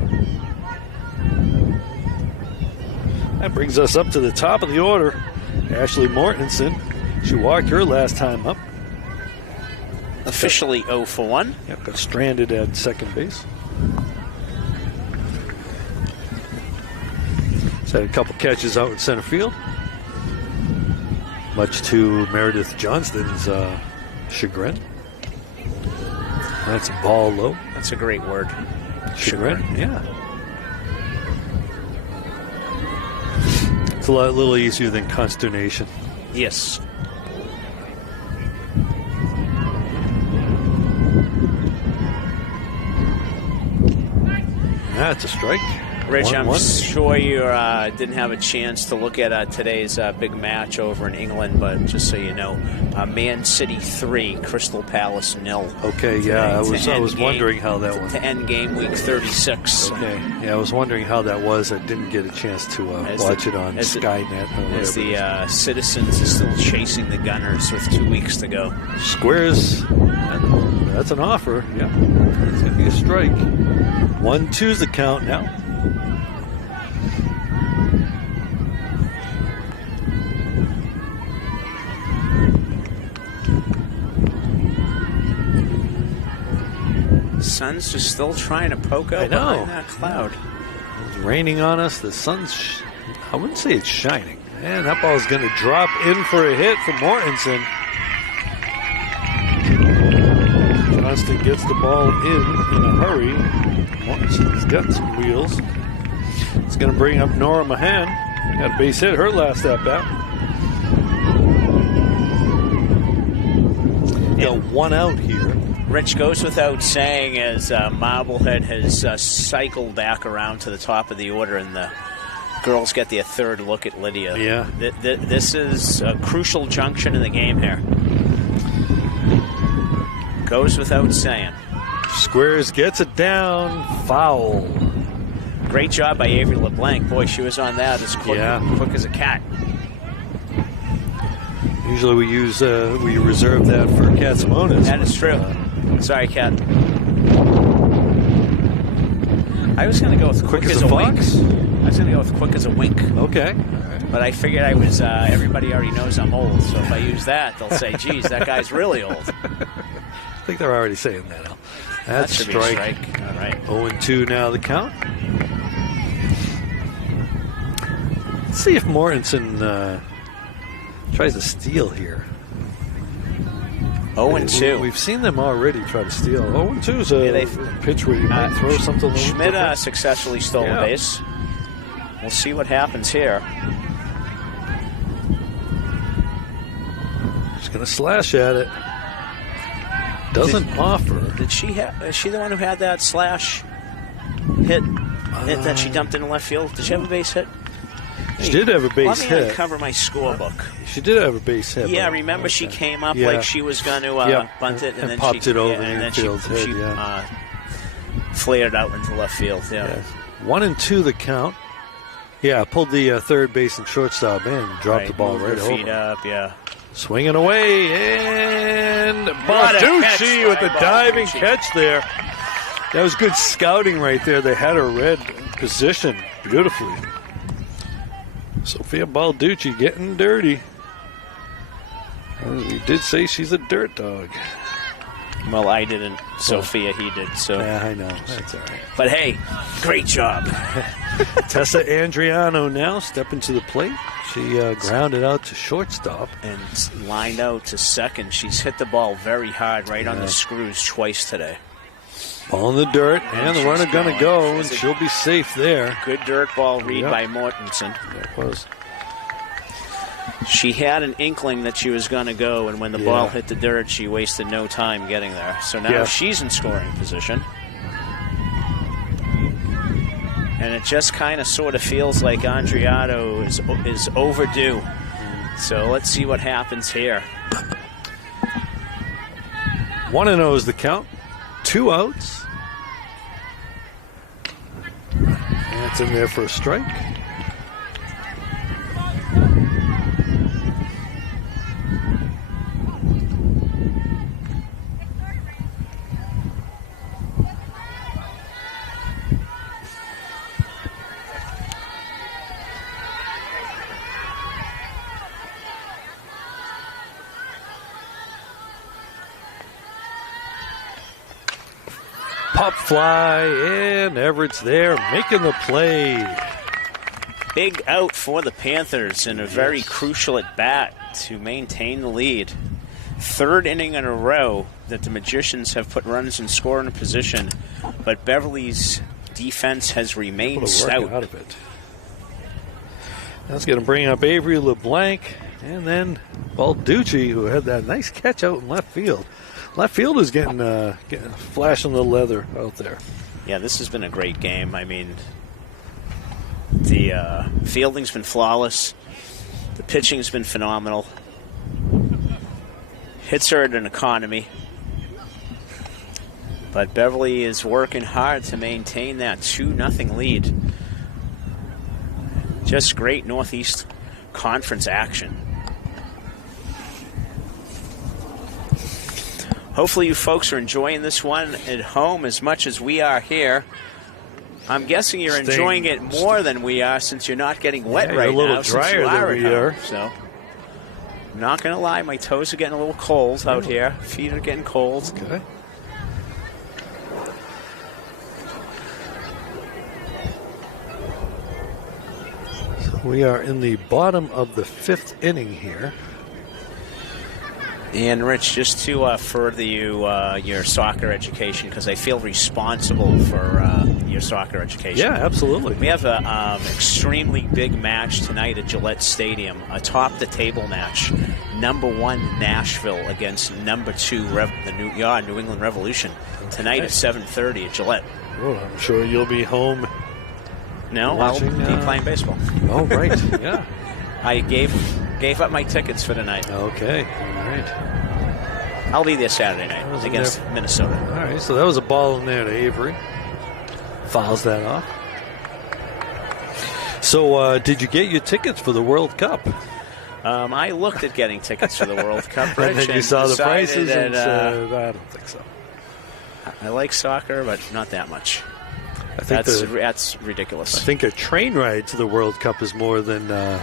That brings us up to the top of the order. Ashley Mortensen. She walked her last time up. Officially 0 for 1. Yep, got stranded at second base. She's had a couple catches out in center field, much to Meredith Johnston's chagrin. That's ball low. That's a great word. Chagrin, yeah. It's a little easier than consternation. Yes. That's a strike. Rich, 1-1. I'm sure you didn't have a chance to look at today's big match over in England, but just so you know, Man City 3, Crystal Palace 0. Okay, yeah, I was wondering how that one. To end game week 36. Okay, yeah, I was wondering how that was. I didn't get a chance to watch it on Skynet or whatever. As the Citizens is still chasing the Gunners with 2 weeks to go. Squares, that's an offer. Yeah, it's going to be a strike. 1-2's the count now. Sun's just still trying to poke out behind that cloud. It's raining on us. The sun's, I wouldn't say it's shining. And that ball's going to drop in for a hit from Mortensen. Johnston gets the ball in a hurry. Mortensen's got some wheels. It's going to bring up Nora Mahan. Got a base hit her last at bat. Got one out here. Rich, goes without saying as Marblehead has cycled back around to the top of the order, and the girls get their third look at Lydia. Yeah. This is a crucial junction in the game here. Goes without saying. Squares gets it down. Foul. Great job by Avery LeBlanc. Boy, she was on that as quick as a cat. Usually we reserve that for Katsimonis. That is true. Sorry, Kat. I was going to go with quick as a wink. I was going to go with quick as a wink. Okay. All right. But I figured I was, everybody already knows I'm old, so if I use that, they'll say, geez, that guy's really old. I think they're already saying that, Al. That should strike. Be a strike. All right. 0-2 now the count. Let's see if Mortensen tries to steal here. 0-2. We've seen them already try to steal. 0-2 is a pitch where you might throw something. Schmidt successfully stole the base. We'll see what happens here. She's going to slash at it. Doesn't offer. Did she have? Is she the one who had that slash hit that she dumped in left field? Did she have a base hit? She did have a base hit. Let me uncover my scorebook. She did have a base hit. Yeah, remember she came up like she was going to bunt it, and then popped it over the and then infield's head. she flared out into left field. Yeah. 1-2 the count. Yeah, pulled the third base and shortstop in, dropped the ball right over. Feet up, yeah. Swinging away, and Balducci with the diving catch there. That was good scouting right there. They had her read position beautifully. Sophia Balducci getting dirty. As we did say, she's a dirt dog. Well, I didn't. Sophia, he did. So yeah, I know. That's all right. But hey, great job. Tessa Andriano now stepping to the plate. She grounded out to shortstop. And lined out to second. She's hit the ball very hard right on the screws twice today. Ball in the dirt, and the runner going to go, and she'll be safe there. Good dirt ball read by Mortensen. That was. She had an inkling that she was going to go, and when the ball hit the dirt, she wasted no time getting there. So now she's in scoring position. And it just kind of sort of feels like Andriato is overdue. So let's see what happens here. 1-0 is the count. 2 outs. That's in there for a strike. Pop fly, and Everett's there making the play. Big out for the Panthers and a very crucial at bat to maintain the lead. Third inning in a row that the Magicians have put runners in scoring position, but Beverly's defense has remained stout. Out of it. That's going to bring up Avery LeBlanc, and then Balducci, who had that nice catch out in left field. Left field is getting flashing the leather out there. Yeah, this has been a great game. I mean, the fielding's been flawless. The pitching's been phenomenal. Hits are at an economy. But Beverly is working hard to maintain that 2-0 lead. Just great Northeast Conference action. Hopefully you folks are enjoying this one at home as much as we are here. I'm guessing you're enjoying it more than we are since you're not getting wet right now. A little drier than we are. So, I'm not going to lie, my toes are getting a little cold out here. Feet are getting cold. Okay. So we are in the bottom of the 5th inning here. And Rich, just to further your soccer education, because I feel responsible for your soccer education. Yeah, absolutely. We have an extremely big match tonight at Gillette Stadium, a top-the-table match. Number 1 Nashville against number 2 the New England Revolution tonight at 7:30 at Gillette. Oh, I'm sure you'll be home. No, watching, I'll be playing baseball. Oh, right. Yeah. I gave up my tickets for tonight. Okay. All right. I'll be there Saturday night against Minnesota. All right. So that was a ball in there to Avery. Fouls that off. So did you get your tickets for the World Cup? I looked at getting tickets for the World Cup, Rich, and then you saw the prices that, and said, I don't think so. I like soccer, but not that much. I think that's ridiculous. I think a train ride to the World Cup is more than a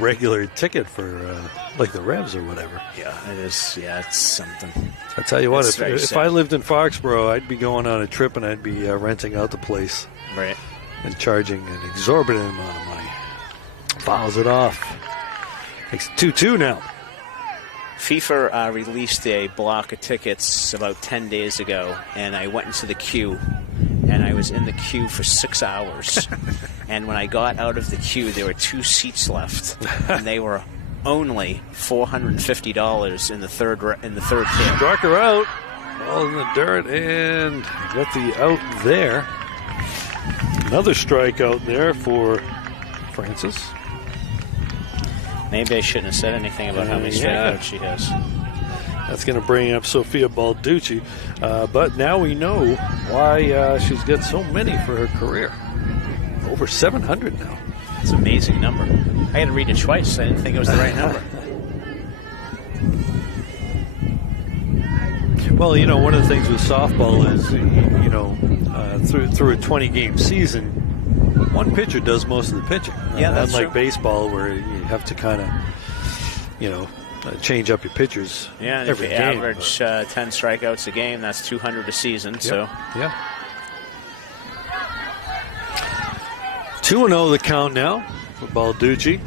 regular ticket for like the Revs or whatever. Yeah, it is. Yeah, it's something. I tell you what, It's if I lived in Foxborough, I'd be going on a trip and I'd be renting out the place. Right. And charging an exorbitant amount of money. Fouls it off. Makes it 2-2 now. FIFA released a block of tickets about 10 days ago, and I went into the queue. And I was in the queue for 6 hours. And when I got out of the queue, there were 2 seats left. And they were only $450 in the third tier. Struck her out. Ball in the dirt and got the out there. Another strikeout there for Francis. Maybe I shouldn't have said anything about how many strikeouts she has. That's going to bring up Sophia Balducci. But now we know why she's got so many for her career. Over 700 now. It's an amazing number. I had to read it twice. I didn't think it was the right number. Well, you know, one of the things with softball is, you know, through a 20-game season, one pitcher does most of the pitching. Yeah, that's unlike true. baseball, where you have to kind of, you know, change up your pitchers. Yeah, and every if you game, average 10 strikeouts a game, that's 200 a season. Yep. So yeah. 2-0 the count now for Balducci.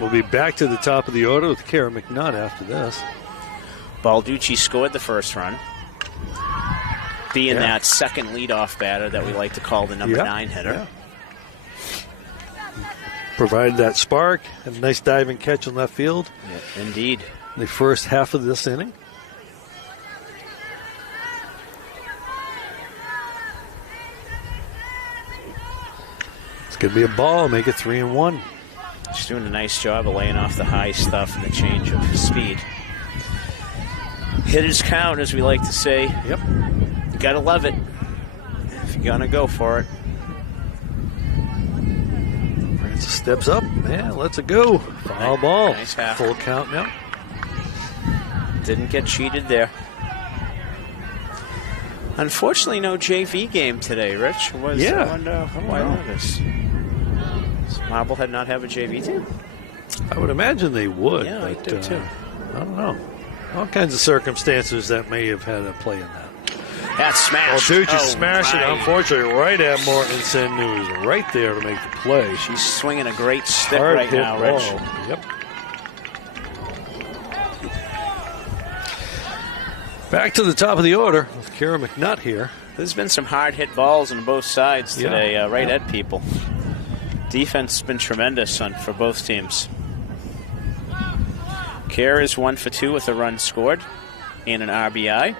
We'll be back to the top of the order with Kara McNutt after this. Balducci scored the first run, being that second leadoff batter that we like to call the number 9 hitter. Yeah. Provided that spark and a nice diving catch in left field. Yeah, indeed. The first half of this inning. It's going to be a ball, make it 3-1. She's doing a nice job of laying off the high stuff and the change of speed. Hitters count, as we like to say. Yep. You got to love it if you're going to go for it. Francis steps up. Yeah, lets it go. Foul ball. Nice half. Full count now. Didn't get cheated there. Unfortunately, no JV game today, Rich. I wonder why that is. Does Marblehead not have a JV team? I would imagine they would. Yeah, but, I do too. I don't know. All kinds of circumstances that may have had a play in that. That's smashed. Oh, dude, just smashed it, my. unfortunately, right at Mortensen, who was right there to make the play. She's swinging a great stick Hard right hit now, ball. Rich. Yep. Back to the top of the order with Kara McNutt here. There's been some hard hit balls on both sides today, right Yeah. at people. Defense has been tremendous for both teams. Kara is 1 for 2 with a run scored and an RBI.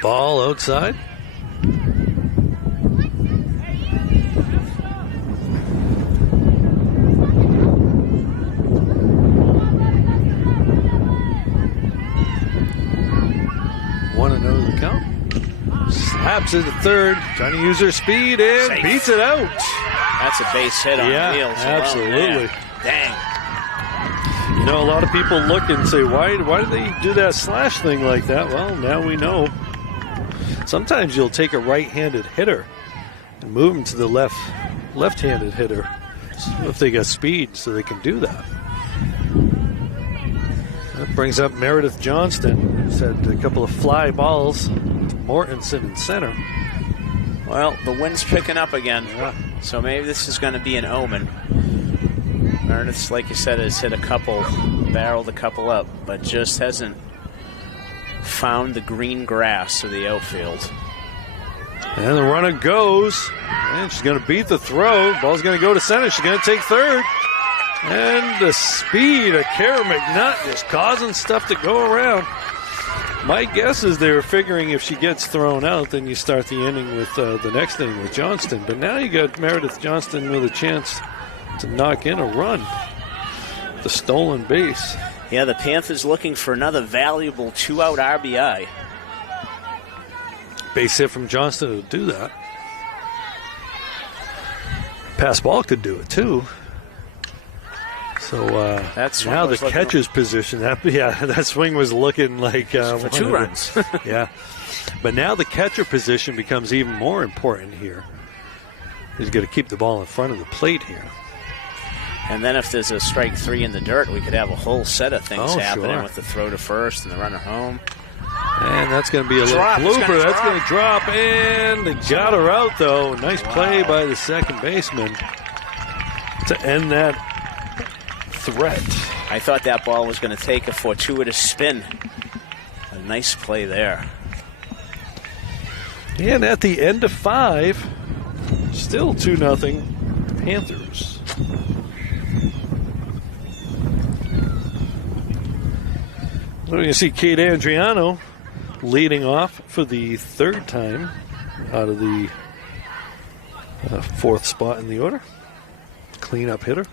Ball outside. One and over the count. Slaps it to third, trying to use her speed and Safe. beats it out. That's a base hit on Yeah, wheels. absolutely. Dang. You know, a lot of people look and say, why did they do that slash thing like that? Well, now we know. Sometimes you'll take a right-handed hitter and move them to the left-handed hitter if they got speed, so they can do that. That brings up Meredith Johnston, who's had a couple of fly balls to Mortensen in center. Well, the wind's picking up again, Yeah. so maybe this is going to be an omen. Meredith, like you said, has hit barreled a couple up, but just hasn't found the green grass of the outfield. And the runner goes, and she's going to beat the throw. Ball's going to go to center. She's going to take third. And the speed of Kara McNutt just causing stuff to go around. My guess is they were figuring if she gets thrown out, then you start the inning with the next inning with Johnston. But now you got Meredith Johnston with a chance to knock in a run. The stolen base. Yeah, the Panthers looking for another valuable 2-out RBI. Base hit from Johnston to do that. Pass ball could do it too. So That's now the catcher's position. That swing was looking like For 2 runs. Yeah, but now the catcher position becomes even more important here. He's got to keep the ball in front of the plate here. And then if there's a strike 3 in the dirt, we could have a whole set of things happening sure. with the throw to first and the runner home. And that's going to be a Drop, little it's blooper. gonna That's drop. going to drop, and they got her out, though. Nice play by the second baseman to end that threat. I thought that ball was going to take a fortuitous spin. A nice play there. And at the end of 5, still 2-0 Panthers. Well, you see Kate Andriano leading off for the 3rd time out of the 4th spot in the order. Cleanup hitter.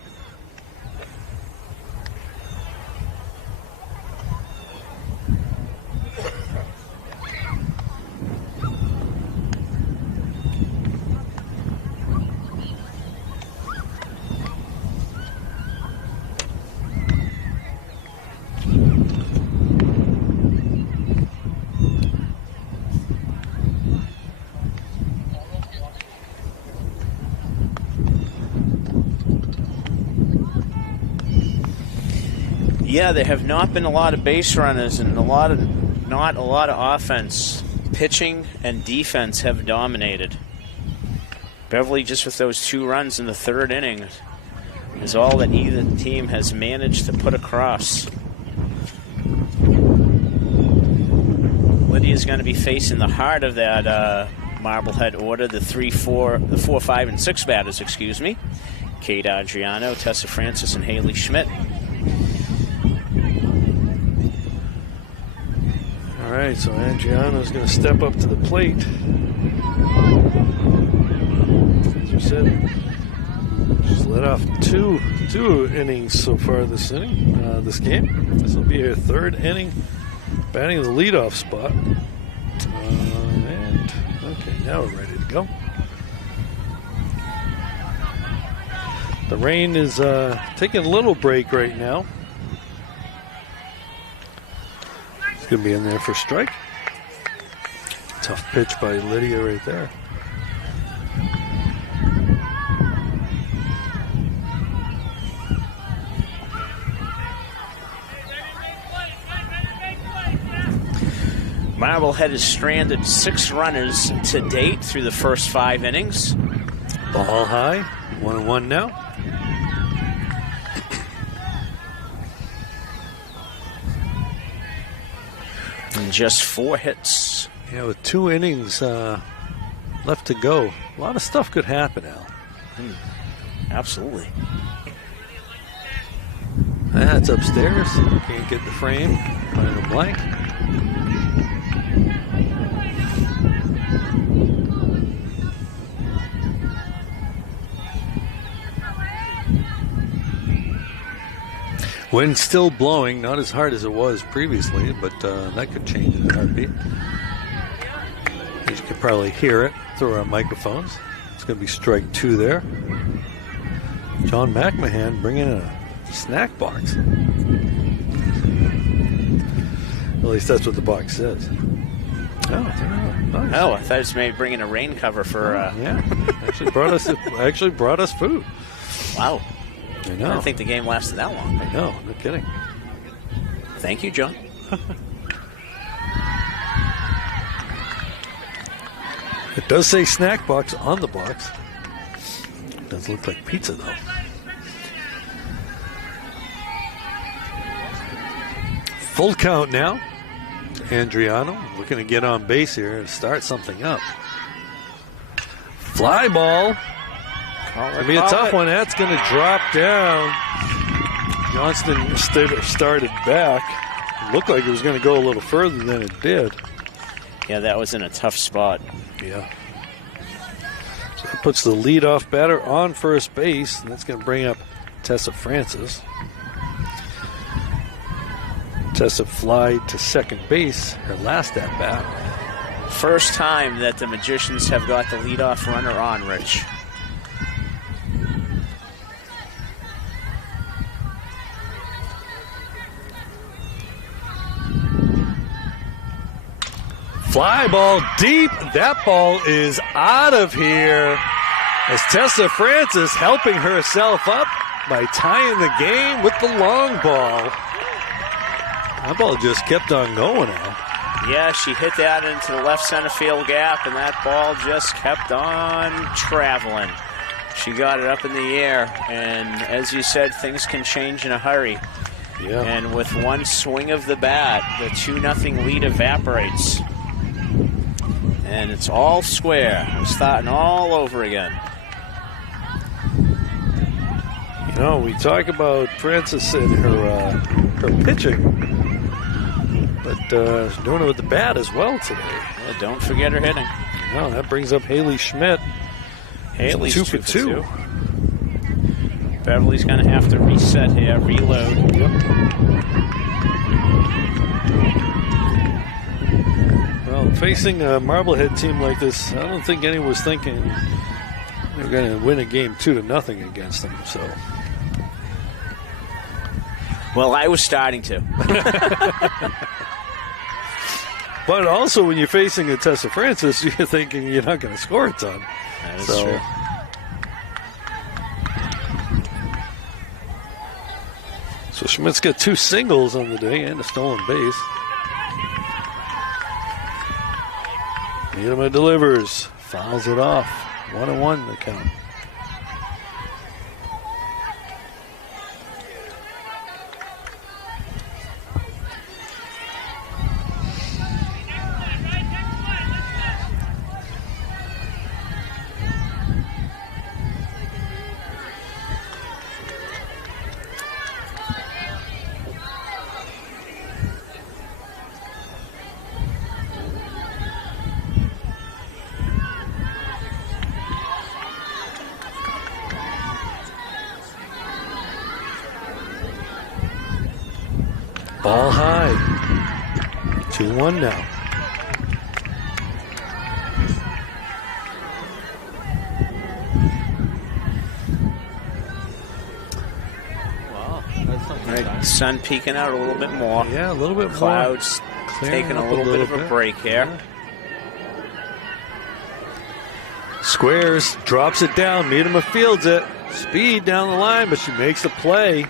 Yeah, there have not been a lot of base runners and not a lot of offense. Pitching and defense have dominated. Beverly, just with those 2 runs in the 3rd inning, is all that either team has managed to put across. Lydia's going to be facing the heart of that Marblehead order, the 4, 5, and 6 batters, excuse me. Kate Adriano, Tessa Francis, and Haley Schmidt. All right, so Andriano's going to step up to the plate. As you said, she's let off two innings so far this inning, this game. This will be her 3rd inning, batting the leadoff spot. And okay, now we're ready to go. The rain is taking a little break right now. It's going to be in there for strike. Tough pitch by Lydia right there. Marblehead has stranded 6 runners to date through the first 5 innings. Ball high, 1-1 now. And just 4 hits. Yeah, with 2 innings left to go, a lot of stuff could happen, Al. Absolutely. That's upstairs. Can't get the frame. Find a blank. Wind still blowing, not as hard as it was previously, but that could change in a heartbeat. You can probably hear it through our microphones. It's going to be strike 2 there. John McMahon bringing in a snack box. At least that's what the box says. Oh, nice. Oh, I thought it was maybe bringing a rain cover for. Yeah, actually brought us food. Wow. I I know. didn't think the game lasted that long. I know. No kidding. Thank you, John. It does say snack box on the box. It does look like pizza though. Full count now. Andriano looking to get on base here and start something up. Fly ball. It'll be a tough one. That's going to drop down. Johnston started back. Looked like it was going to go a little further than it did. Yeah, that was in a tough spot. Yeah. So that puts the leadoff batter on first base, and that's going to bring up Tessa Francis. Tessa flied to second base her last at bat. First time that the Magicians have got the leadoff runner on, Rich. Fly ball deep. That ball is out of here as Tessa Francis helping herself up by tying the game with the long ball. That ball just kept on going now. Yeah, she hit that into the left center field gap, and that ball just kept on traveling. She got it up in the air, and as you said, things can change in a hurry. Yeah. And with one swing of the bat, the 2-0 lead evaporates. And it's all square. We're starting all over again. You know, we talk about Francis and her pitching, but she's doing it with the bat as well today. Yeah, don't forget her hitting. Well, that brings up Haley Schmidt. Haley's 2 for 2. Beverly's going to have to reset here, reload. Well, facing a Marblehead team like this, I don't think anyone was thinking they were going to win a game 2-0 against them. So, well, I was starting to. but also when you're facing a Tessa Francis, you're thinking you're not going to score a ton. That is true. So Schmidt's got 2 singles on the day and a stolen base. Niederman delivers, fouls it off. 1-1 the count. Ball high. 2-1 now. Wow. Right, sun peeking out a little bit more. Yeah, a little bit more. Clouds Clearing taking up a little bit of a break here. Yeah. Squares, drops it down. Miedema fields it. Speed down the line, but she makes the play.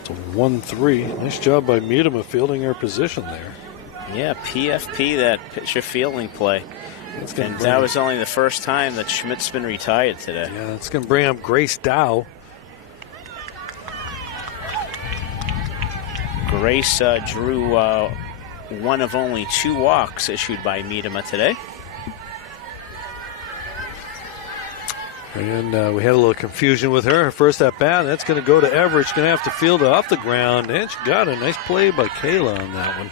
It's a 1-3. Nice job by Miedema fielding her position there. Yeah, PFP, that pitcher fielding play. And that was only the first time that Schmidt's been retired today. Yeah, that's going to bring up Grace Dow. Grace drew one of only 2 walks issued by Miedema today. And we had a little confusion with her first at bat. That's going to go to Everett. She's going to have to field it off the ground. And she got a nice play by Kayla on that one.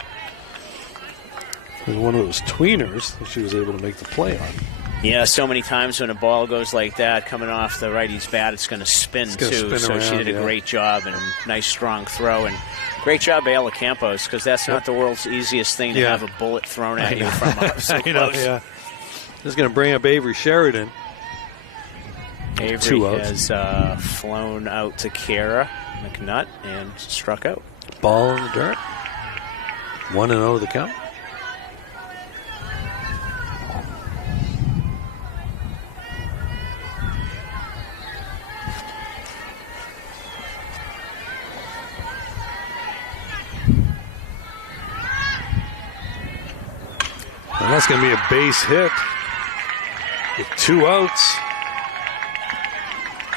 It was one of those tweeners that she was able to make the play on. Yeah, so many times when a ball goes like that, coming off the righty's bat, it's going to spin too. So around, she did a great job and a nice strong throw. And great job by Ella Campos, because that's not the world's easiest thing to have a bullet thrown at you from up so close. Yeah. This is going to bring up Avery Sheridan. Avery has flown out to Kara McNutt and struck out. Ball in the dirt. 1-0 the count. And that's going to be a base hit with 2 outs.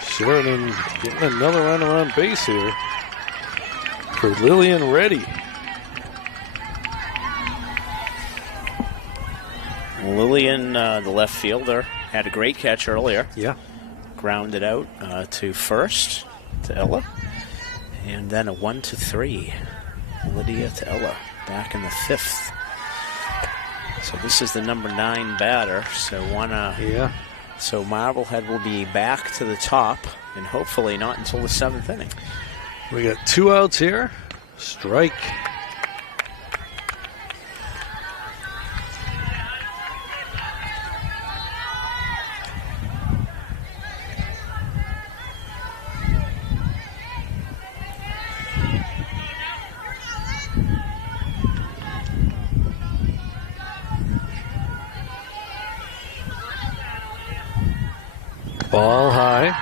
Sheridan getting another runner on base here for Lillian Reddy. Lillian, the left fielder, had a great catch earlier. Yeah. Grounded out to first to Ella. And then a 1-3. Lydia to Ella back in the 5th. So this is the number 9 batter. So Marblehead will be back to the top, and hopefully not until the 7th inning. We got 2 outs here. Strike. Ball high.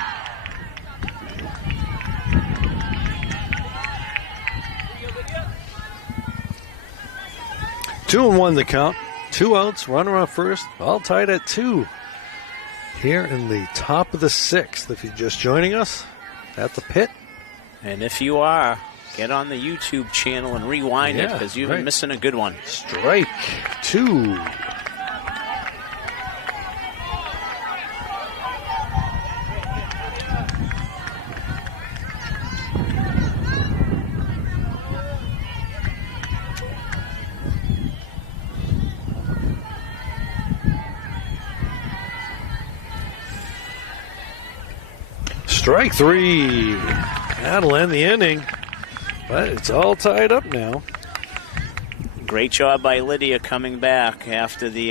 Two and 1 the count. 2 outs, runner on first, all tied at 2. Here in the top of the 6th, if you're just joining us at the pit. And if you are, get on the YouTube channel and rewind it, because you've been missing a good one. Strike 2. Strike 3. That'll end the inning, but it's all tied up now. Great job by Lydia coming back after the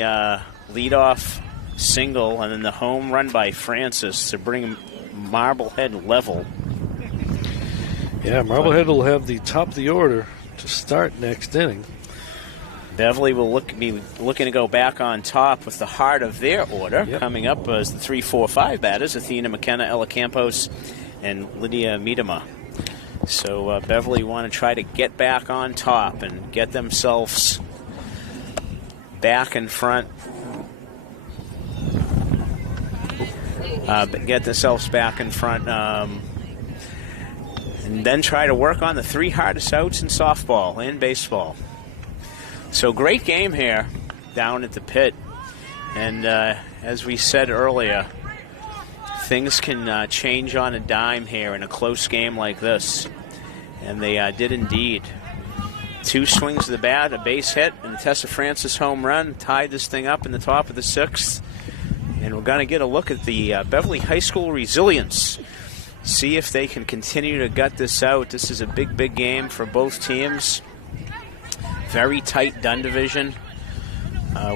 leadoff single and then the home run by Francis to bring Marblehead level. Yeah, Marblehead will have the top of the order to start next inning. Beverly will be looking to go back on top with the heart of their order. Coming up as the 3-4-5 batters, Athena McKenna, Ella Campos, and Lydia Miedema. So Beverly want to try to get back on top and get themselves back in front. And then try to work on the 3 hardest outs in softball and baseball. So great game here down at the pit. And as we said earlier, things can change on a dime here in a close game like this. And they did indeed. 2 swings of the bat, a base hit, and a Tessa Francis home run tied this thing up in the top of the 6th. And we're going to get a look at the Beverly High School resilience. See if they can continue to gut this out. This is a big, big game for both teams. Very tight Dunn division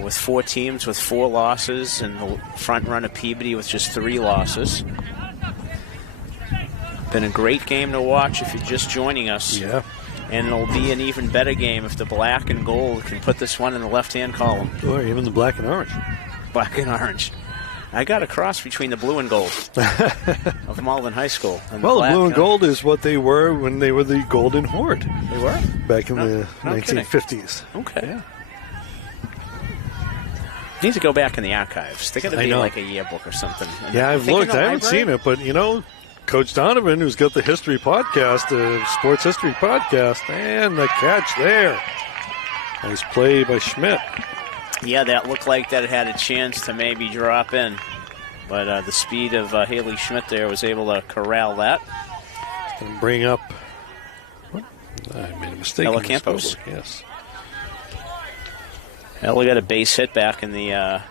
with 4 teams with 4 losses and the front run of Peabody with just 3 losses. Been a great game to watch if you're just joining us. Yeah. And it'll be an even better game if the black and gold can put this one in the left-hand column. Or even the black and orange. Black and orange. I got a cross between the blue and gold of Malden High School. And Well, black, blue and gold is what they were when they were the Golden Horde. They were? Back in the no 1950s. Okay. Yeah. Need to go back in the archives. They got to I be know. like a yearbook or something. Yeah, I've looked. I haven't seen it, but, Coach Donovan, who's got the history podcast, sports history podcast, and the catch there. Nice play by Schmidt. Yeah, that looked like that it had a chance to maybe drop in. But the speed of Haley Schmidt there was able to corral that. And bring up. I made a mistake. Ella Campos. Yes. Ella got a base hit back in the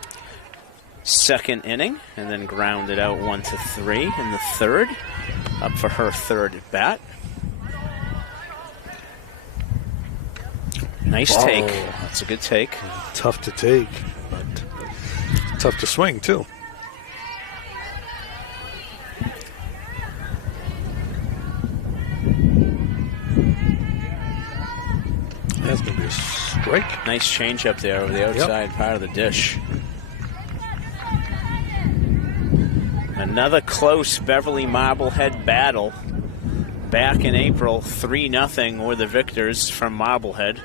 second inning and then grounded out 1-3 in the third. Up for her third at bat. Nice take. That's a good take. Tough to take, but tough to swing, too. That's going to be a strike. Nice change up there over the outside part of the dish. Another close Beverly Marblehead battle. Back in April, 3-0 were the victors from Marblehead.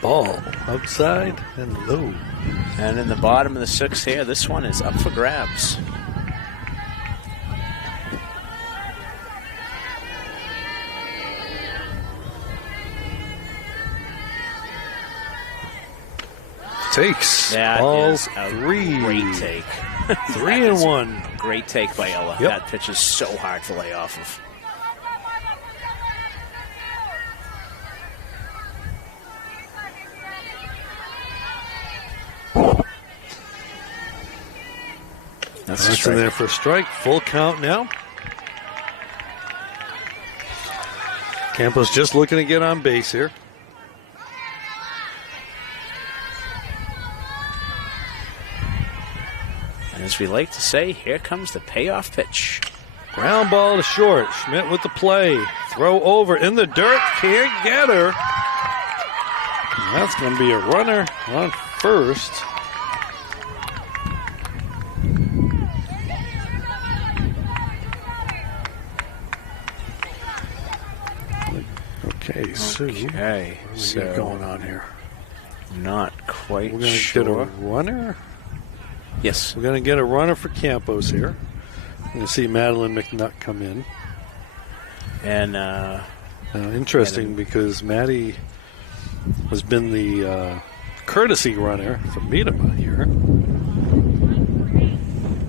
Ball outside and low. And in the bottom of the sixth here, this one is up for grabs. Takes. That Ball is a 3. great take. 3-1. Great take by Ella. Yep. That pitch is so hard to lay off of. That's in there for a strike. Full count now. Campos just looking to get on base here. And as we like to say, here comes the payoff pitch. Ground ball to short. Schmidt with the play. Throw over in the dirt. Can't get her. And that's going to be a runner on first. Okay, so what do we got going on here? Not quite We're going to sure. get a runner. Yes. We're going to get a runner for Campos here. We're going to see Madeline McNutt come in. And interesting because Maddie has been the courtesy runner for Miedema here.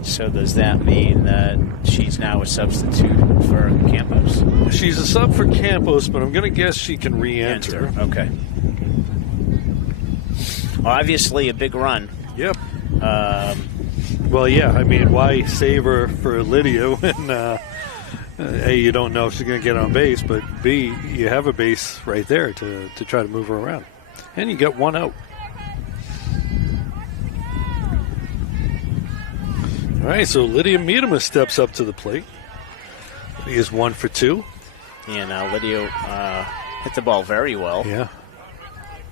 so does that mean that she's now a substitute for Campos? She's a sub for Campos, but I'm going to guess she can re-enter. Okay. Obviously a big run. Yep. Well, yeah, I mean, why save her for Lydia when, A, you don't know if she's going to get on base, but B, you have a base right there to try to move her around. And you get one out. All right, so Lydia Miedema steps up to the plate. He is 1 for 2. And Lydia hit the ball very well. Yeah.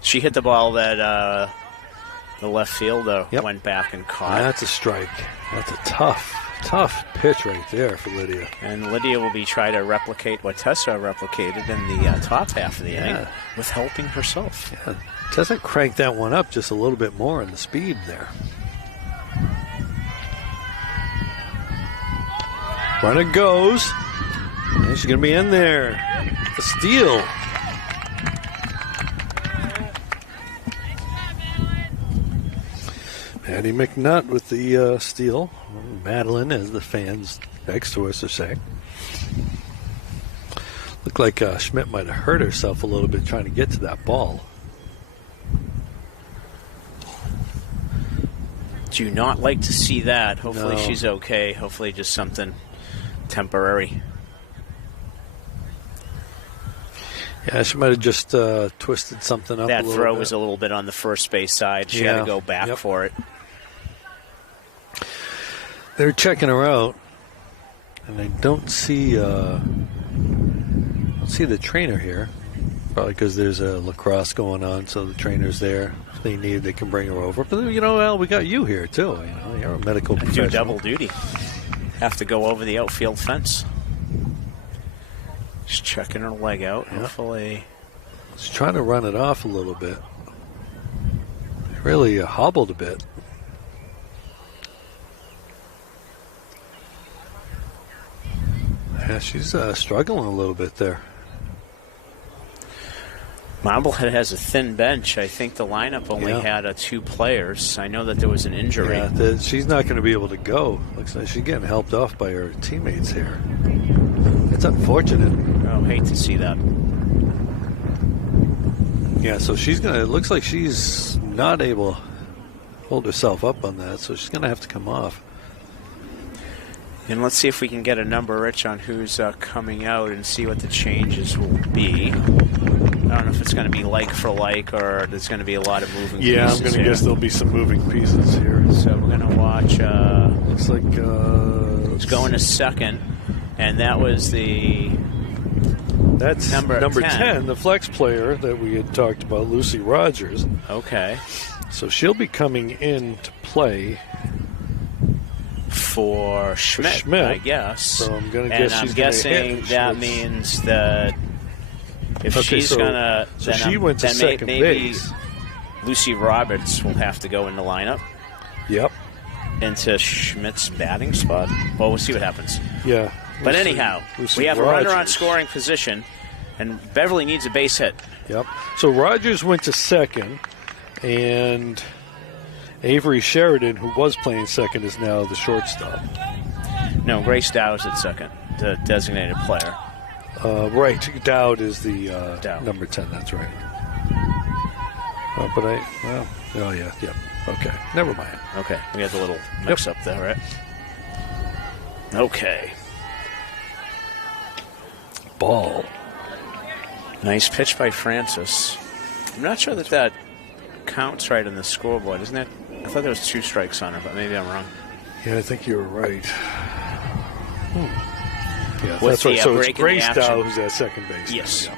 She hit the ball that the left fielder went back and caught. That's a strike. That's a tough pitch right there for Lydia. And Lydia will be trying to replicate what Tessa replicated in the top half of the inning with helping herself. Yeah, Tessa cranked that one up just a little bit more in the speed there. Runner goes. And she's going to be in there. A steal. Patty McNutt with the steal. Madeline, as the fans next to us are saying. Looked like Schmidt might have hurt herself a little bit trying to get to that ball. Do not like to see that. Hopefully No. she's okay. Hopefully just something temporary. Yeah, she might have just twisted something up That a little throw bit. was a little bit on the first base side. She had to go back for it. They're checking her out, and I don't see the trainer here. Probably because there's a lacrosse going on, so the trainer's there. if they need, they can bring her over. But, Al, we got you here, too. You're a medical professional. Do double duty. Have to go over the outfield fence. Just checking her leg out. Yeah. Hopefully. She's trying to run it off a little bit. Really hobbled a bit. Yeah, she's struggling a little bit there. Marblehead has a thin bench. I think the lineup only had 2 players. I know that there was an injury. Yeah, she's not going to be able to go. Looks like she's getting helped off by her teammates here. It's unfortunate. Oh, hate to see that. Yeah, so she's going to, it looks like she's not able to hold herself up on that, so she's going to have to come off. And let's see if we can get a number, Rich, on who's coming out and see what the changes will be. I don't know if it's going to be like for like or there's going to be a lot of moving pieces. Yeah, I'm going to guess there'll be some moving pieces here. So we're going to watch. Looks like it's going to second, and that was that's number 10, the flex player that we had talked about, Lucy Rogers. Okay. So she'll be coming in to play for Schmidt, I guess. So I'm going to guess she's going to hit. That means that if she's going to, so she went to second base. Lucy Roberts will have to go in the lineup. Yep. Into Schmidt's batting spot. Well, we'll see what happens. Yeah. But anyhow, we have a runner on scoring position, and Beverly needs a base hit. Yep. So Rogers went to second, and Avery Sheridan, who was playing second, is now the shortstop. No, Grace Dow's at second, the designated player. Right. Dowd is the number 10. That's right. Yeah. Okay. Never mind. Okay. We had the little mix-up there, right? Okay. Ball. Nice pitch by Francis. I'm not sure that counts right on the scoreboard, isn't it? I thought there was 2 strikes on her, but maybe I'm wrong. Yeah, I think you were right. Yeah, that's right. So it's Grace Dow who's at second base. Yes.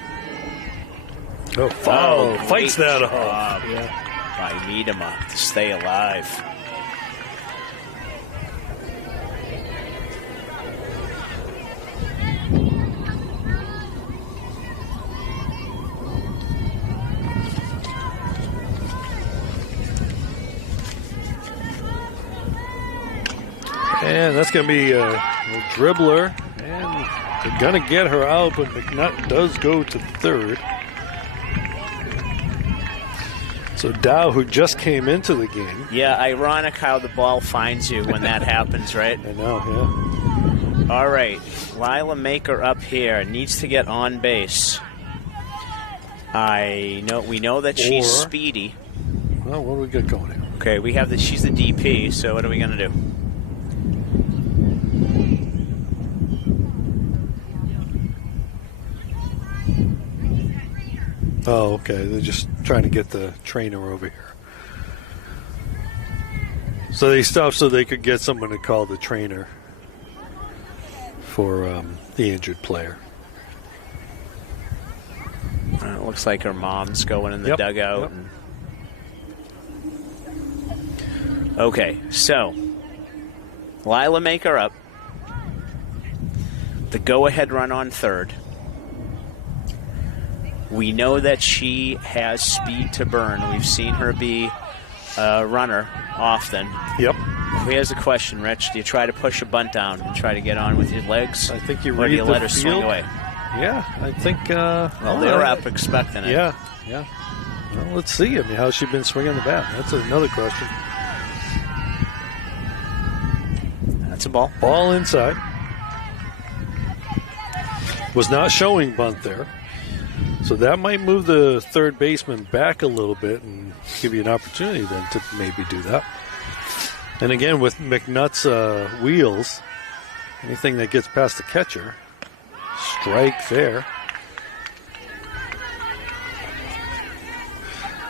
Yeah. Fights that off. By Niedema to stay alive. And that's going to be a dribbler. And they're going to get her out, but McNutt does go to third. So Dow, who just came into the game. Yeah, ironic how the ball finds you when that happens, right? I know, yeah. All right, Lila Maker up here needs to get on base. We know that she's speedy. Well, what do we got going here? Okay, we have she's the DP, so what are we going to do? Oh, okay. They're just trying to get the trainer over here. So they stopped so they could get someone to call the trainer for the injured player. It looks like her mom's going in the dugout. Yep. Okay, so Lila Maker up. The go-ahead run on third. We know that she has speed to burn. We've seen her be a runner often. Yep. Here's the question, Rich. Do you try to push a bunt down and try to get on with your legs? I think you or do you let her swing away? Yeah, I think... well, they're up expecting it. Yeah. Well, let's see. I mean, how's she been swinging the bat? That's another question. That's a ball. Ball inside. Was not showing bunt there. So that might move the third baseman back a little bit and give you an opportunity then to maybe do that. And again, with McNutt's wheels, anything that gets past the catcher, strike there.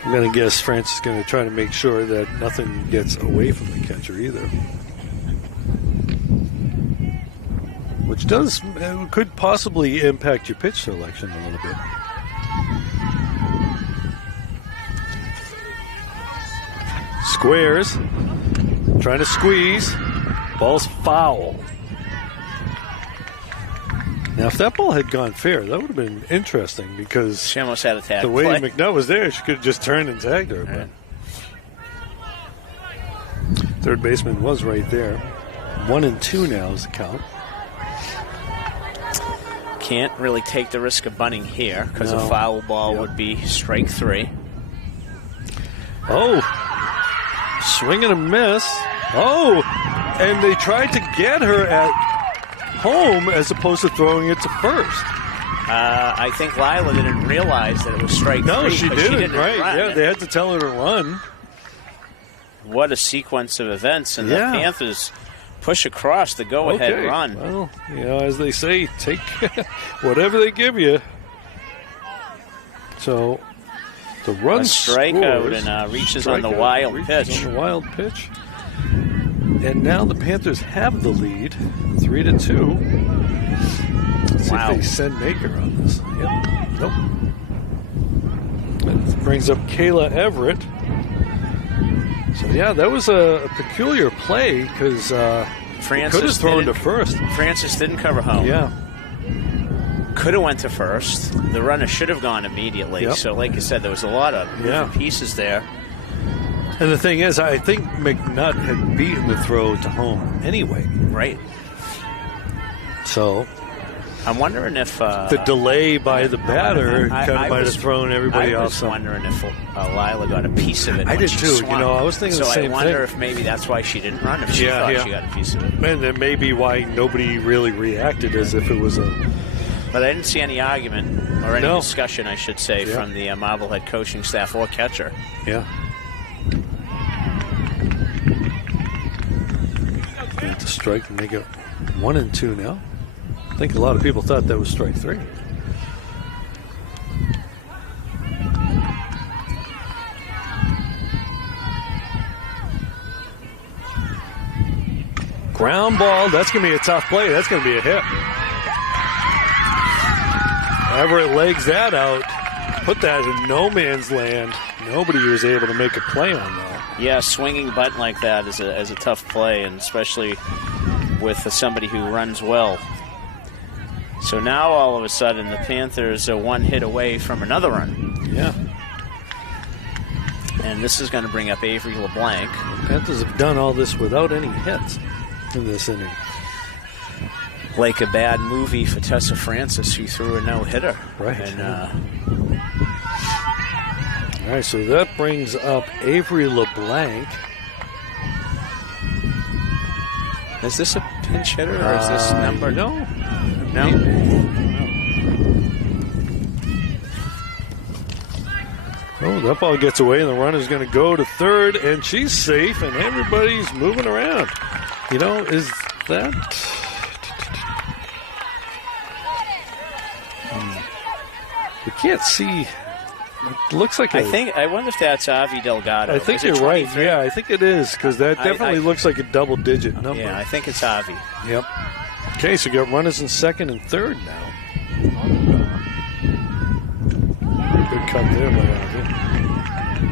I'm going to guess Francis is going to try to make sure that nothing gets away from the catcher either. Which could possibly impact your pitch selection a little bit. Squares. Trying to squeeze. Ball's foul. Now, if that ball had gone fair, that would have been interesting because she almost had a tag. The way play. McNutt was there, she could have just turned and tagged her. Right. But third baseman was right there. 1-2 now is the count. Can't really take the risk of bunting here because No. a foul ball would be strike 3. Oh, swing and a miss. Oh, and they tried to get her at home as opposed to throwing it to first. I think Lila didn't realize that it was strike 3. No, she 'cause didn't. Right? run. Yeah, they had to tell her to run. What a sequence of events, and Yeah. the Panthers push across the go-ahead Okay. run. Well, as they say, take whatever they give you. So the run A strikeout scores. and reaches on the Strikeout, wild reaches pitch. On the wild pitch. And now the Panthers have the lead, 3-2. Let's see Wow. if they send Maker on this. Yep. Nope. That brings up Kayla Everett. So yeah, that was a peculiar play because could have thrown to first. Francis didn't cover home. Yeah. Could have went to first. The runner should have gone immediately. Yep. So, like you said, there was a lot of moving pieces there. And the thing is, I think McNutt had beaten the throw to home anyway. Right. So I'm wondering if the delay by the batter I kind of might was- have thrown everybody I off. was wondering if Lila got a piece of it. I when did she too. swung. I was thinking so the same I wonder thing. if maybe that's why she didn't run. If she Yeah, thought yeah. she got a piece of it. And that may be why nobody really reacted as if it was a. But I didn't see any argument or any No. discussion, I should say, Yeah. from the Marblehead coaching staff or catcher. Yeah. Got to strike and make it 1-2 now. I think a lot of people thought that was strike 3. Ground ball. That's going to be a tough play. That's going to be a hit. Everett legs that out. Put that in no man's land. Nobody was able to make a play on that. Yeah, swinging bunt like that is a tough play, and especially with somebody who runs well. So now all of a sudden the Panthers are one hit away from another run. Yeah. And this is going to bring up Avery LeBlanc. Panthers have done all this without any hits in this inning. Like a bad movie for Tessa Francis, who threw a no-hitter. Right. And all right, so that brings up Avery LeBlanc. is this a pinch hitter or is this number? No. No. Oh, that ball gets away, and the runner's going to go to third, and she's safe, and everybody's moving around. You know, is that... We can't see... It looks like I wonder if that's Avi Delgado. I think Is it you're right. 23? Yeah, I think it is, because that definitely looks like a double-digit number. Yeah, I think it's Avi. Yep. Okay, so you got runners in second and third now. Good cut there by Avi.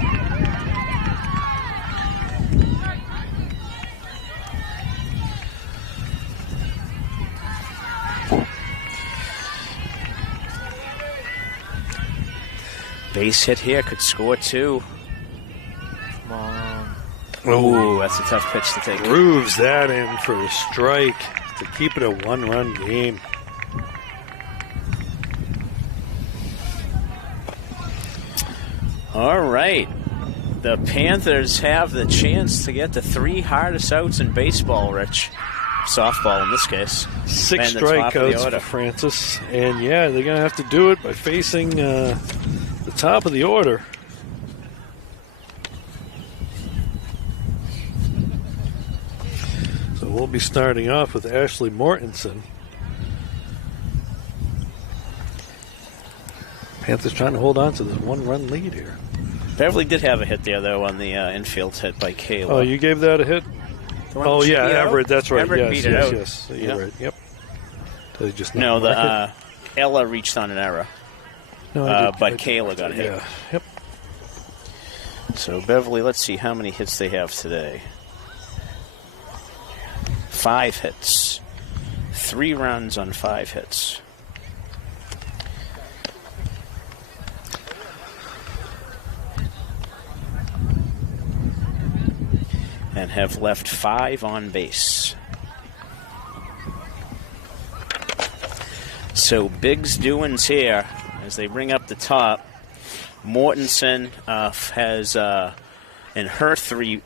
Base hit here could score 2. Come on. Ooh, that's a tough pitch to take. Grooves that in for a strike to keep it a one-run game. All right. The Panthers have the chance to get the 3 hardest outs in baseball, Rich. Softball in this case. 6 And the top of the strikeouts order. for Francis. And, yeah, they're going to have to do it by facing the top of the order. So we'll be starting off with Ashley Mortensen. Panthers trying to hold on to this 1-run lead here. Beverly did have a hit there, though, on the infield hit by Kayla. Oh, you gave that a hit? The one Oh, she yeah, beat out? Everett, that's right. Everett Yes, beat it yes, out. yes. You're Yeah. right, yep. Did I just not No, mark it? Ella reached on an error, No, I did- but I- Kayla got hit. Yeah, yep. So Beverly, let's see how many hits they have today. 5 hits. 3 runs on 5 hits. And have left 5 on base. So Big's doings here as they bring up the top. Mortensen has, in her 3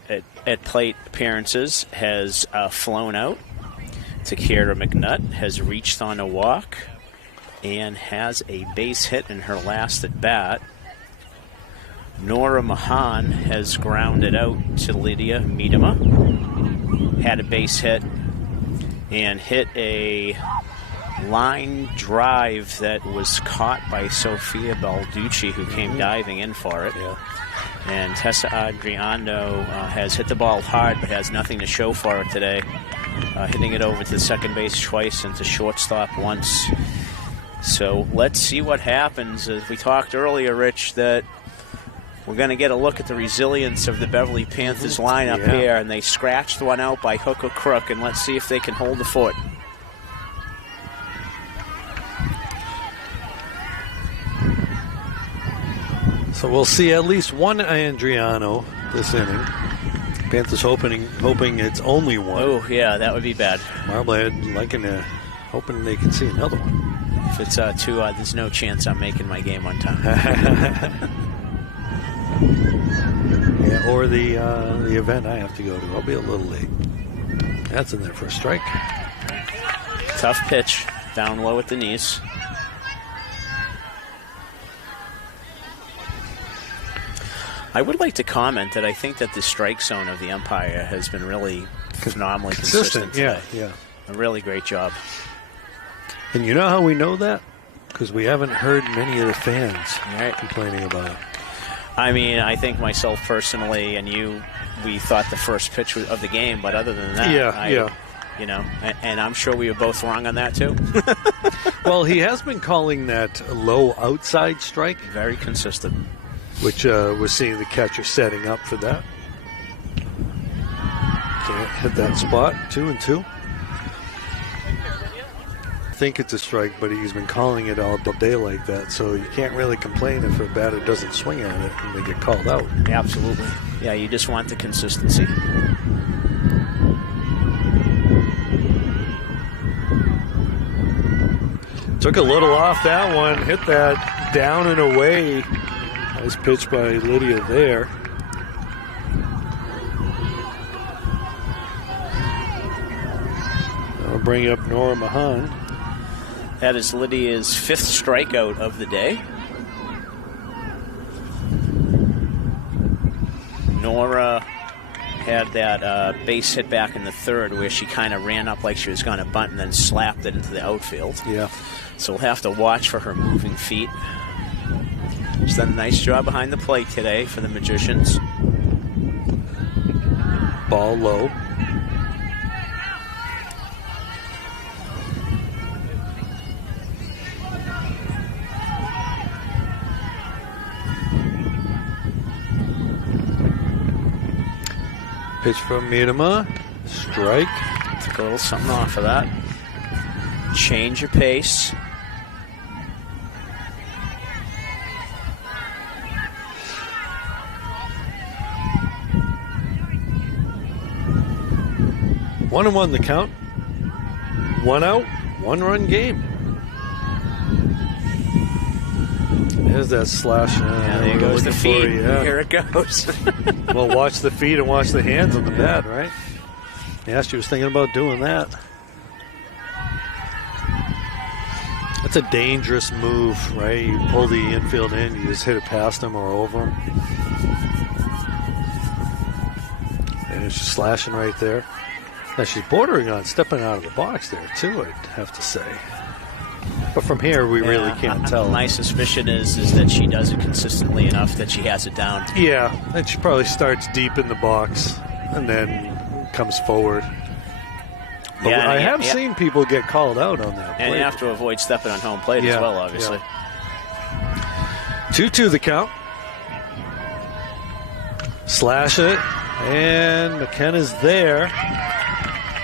at plate appearances, has flown out. Takira McNutt has reached on a walk and has a base hit in her last at bat. Nora Mahan has grounded out to Lydia Miedema, had a base hit, and hit a line drive that was caught by Sophia Balducci, who came diving in for it. Yeah. And Tessa Adriano has hit the ball hard but has nothing to show for it today, hitting it over to second base twice and to shortstop once. So let's see what happens. As we talked earlier, Rich, that we're going to get a look at the resilience of the Beverly Panthers lineup here, and they scratched one out by hook or crook, and let's see if they can hold the fort. So we'll see at least one Andriano this inning. Panthers hoping it's only one. Oh, yeah, that would be bad. Marblehead hoping they can see another one. If it's 2, there's no chance I'm making my game on time. Yeah, or the event I have to go to. I'll be a little late. That's in there for a strike. Tough pitch, down low at the knees. I would like to comment that I think that the strike zone of the umpire has been really phenomenally consistent today. Yeah. A really great job. And you know how we know that? Because we haven't heard many of the fans complaining about it. I mean, I think myself personally and you, we thought the first pitch of the game, but other than that, you know, and I'm sure we were both wrong on that too. Well, he has been calling that a low outside strike. Very consistent. Which we're seeing the catcher setting up for that. Can't hit that spot. 2-2. I think it's a strike, but he's been calling it all day like that, so you can't really complain if a batter doesn't swing at it and they get called out. Absolutely. Yeah, you just want the consistency. Took a little off that one, hit that down and away. Nice pitch by Lydia there. I'll bring up Nora Mahan. That is Lydia's 5th strikeout of the day. Nora had that base hit back in the 3rd where she kind of ran up like she was going to bunt and then slapped it into the outfield. Yeah. So we'll have to watch for her moving feet. She's done a nice job behind the plate today for the Magicians. Ball low. Pitch from Miedema. Strike. Took a little something off of that. Change your pace. One and one the count. 1 out, 1 run game. There's that slash. There goes the feet. Here it goes. Well, watch the feet and watch the hands on the bat, right? Yeah, she was thinking about doing that. That's a dangerous move, right? You pull the infield in, you just hit it past him or over him. And it's just slashing right there. Now she's bordering on stepping out of the box there, too, I'd have to say. But from here, we really can't tell. My suspicion is that she does it consistently enough that she has it down. Yeah, and she probably starts deep in the box and then comes forward. But I have seen people get called out on that play. And you have to avoid stepping on home plate as well, obviously. 2-2 the count. Slashing it, and McKenna's there.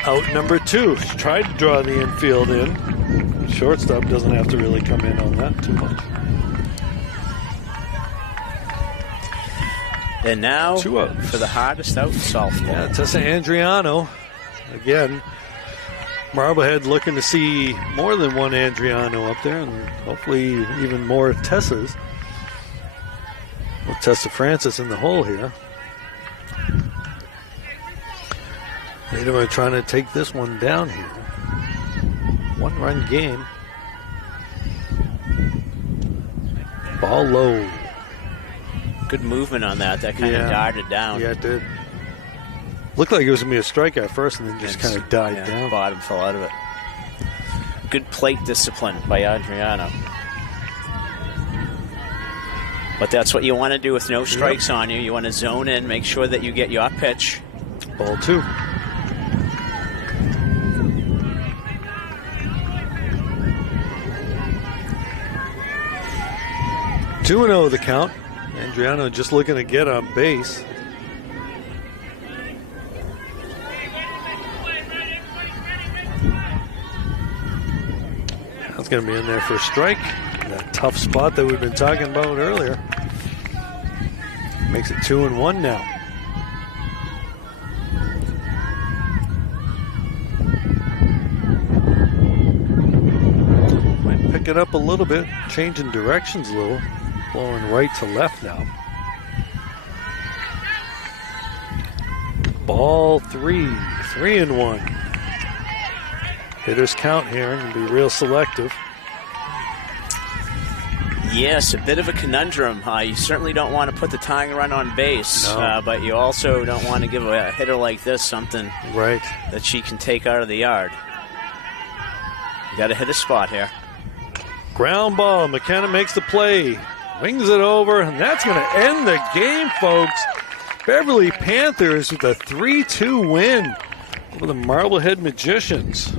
Out number 2. She tried to draw the infield in. Shortstop doesn't have to really come in on that too much. And now 2 outs for the hardest out in softball. Yeah, Tessa Andriano. Again, Marblehead looking to see more than one Andriano up there, and hopefully even more Tessas. With Tessa Francis in the hole here. Needham trying to take this one down here. 1-run game. Ball low. Good movement on that. That kind of darted down. Yeah, it did. Looked like it was going to be a strikeout first and then just kind of died down. Bottom fell out of it. Good plate discipline by Adriano. But that's what you want to do with no strikes on you. You want to zone in, make sure that you get your pitch. Ball 2. Two and 0 the count. Andriano just looking to get on base. That's going to be in there for a strike. That tough spot that we've been talking about earlier. Makes it 2-1 now. Might pick it up a little bit, changing directions a little. Blowing right to left now. Ball 3. 3-1. Hitters count here and be real selective. Yes, a bit of a conundrum. You certainly don't want to put the tying run on base, but you also don't want to give a hitter like this something that she can take out of the yard. You got to hit a spot here. Ground ball. McKenna makes the play. Wings it over, and that's going to end the game, folks. Beverly Panthers with a 3-2 win over the Marblehead Magicians.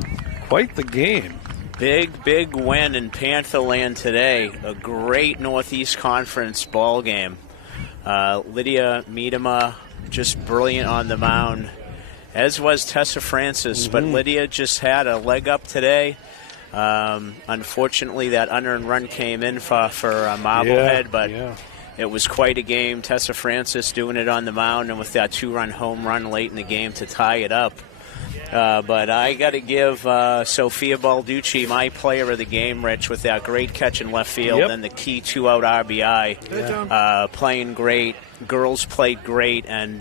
Quite the game. Big win in Pantherland today. A great Northeast Conference ball game. Lydia Miedema just brilliant on the mound, as was Tessa Francis. But Lydia just had a leg up today. Unfortunately, that unearned run came in for Marblehead, but it was quite a game. Tessa Francis doing it on the mound and with that 2-run home run late in the game to tie it up. But I got to give Sophia Balducci my player of the game, Rich, with that great catch in left field and the key 2-out RBI. Playing great. Girls played great, and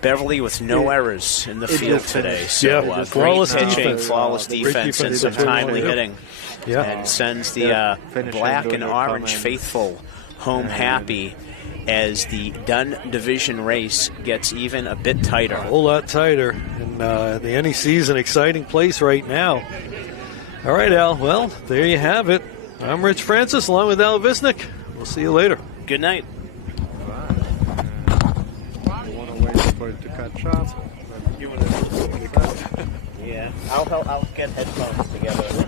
Beverly with no errors in the field today. So great pitching, flawless defense, and some timely hitting. And sends the black and orange faithful home happy as the Dunn Division race gets even a bit tighter. A whole lot tighter. And the NEC is an exciting place right now. All right, Al. Well, there you have it. I'm Rich Francis along with Al Visnick. We'll see you later. Good night. For it to catch up. Yeah, I'll get headphones together.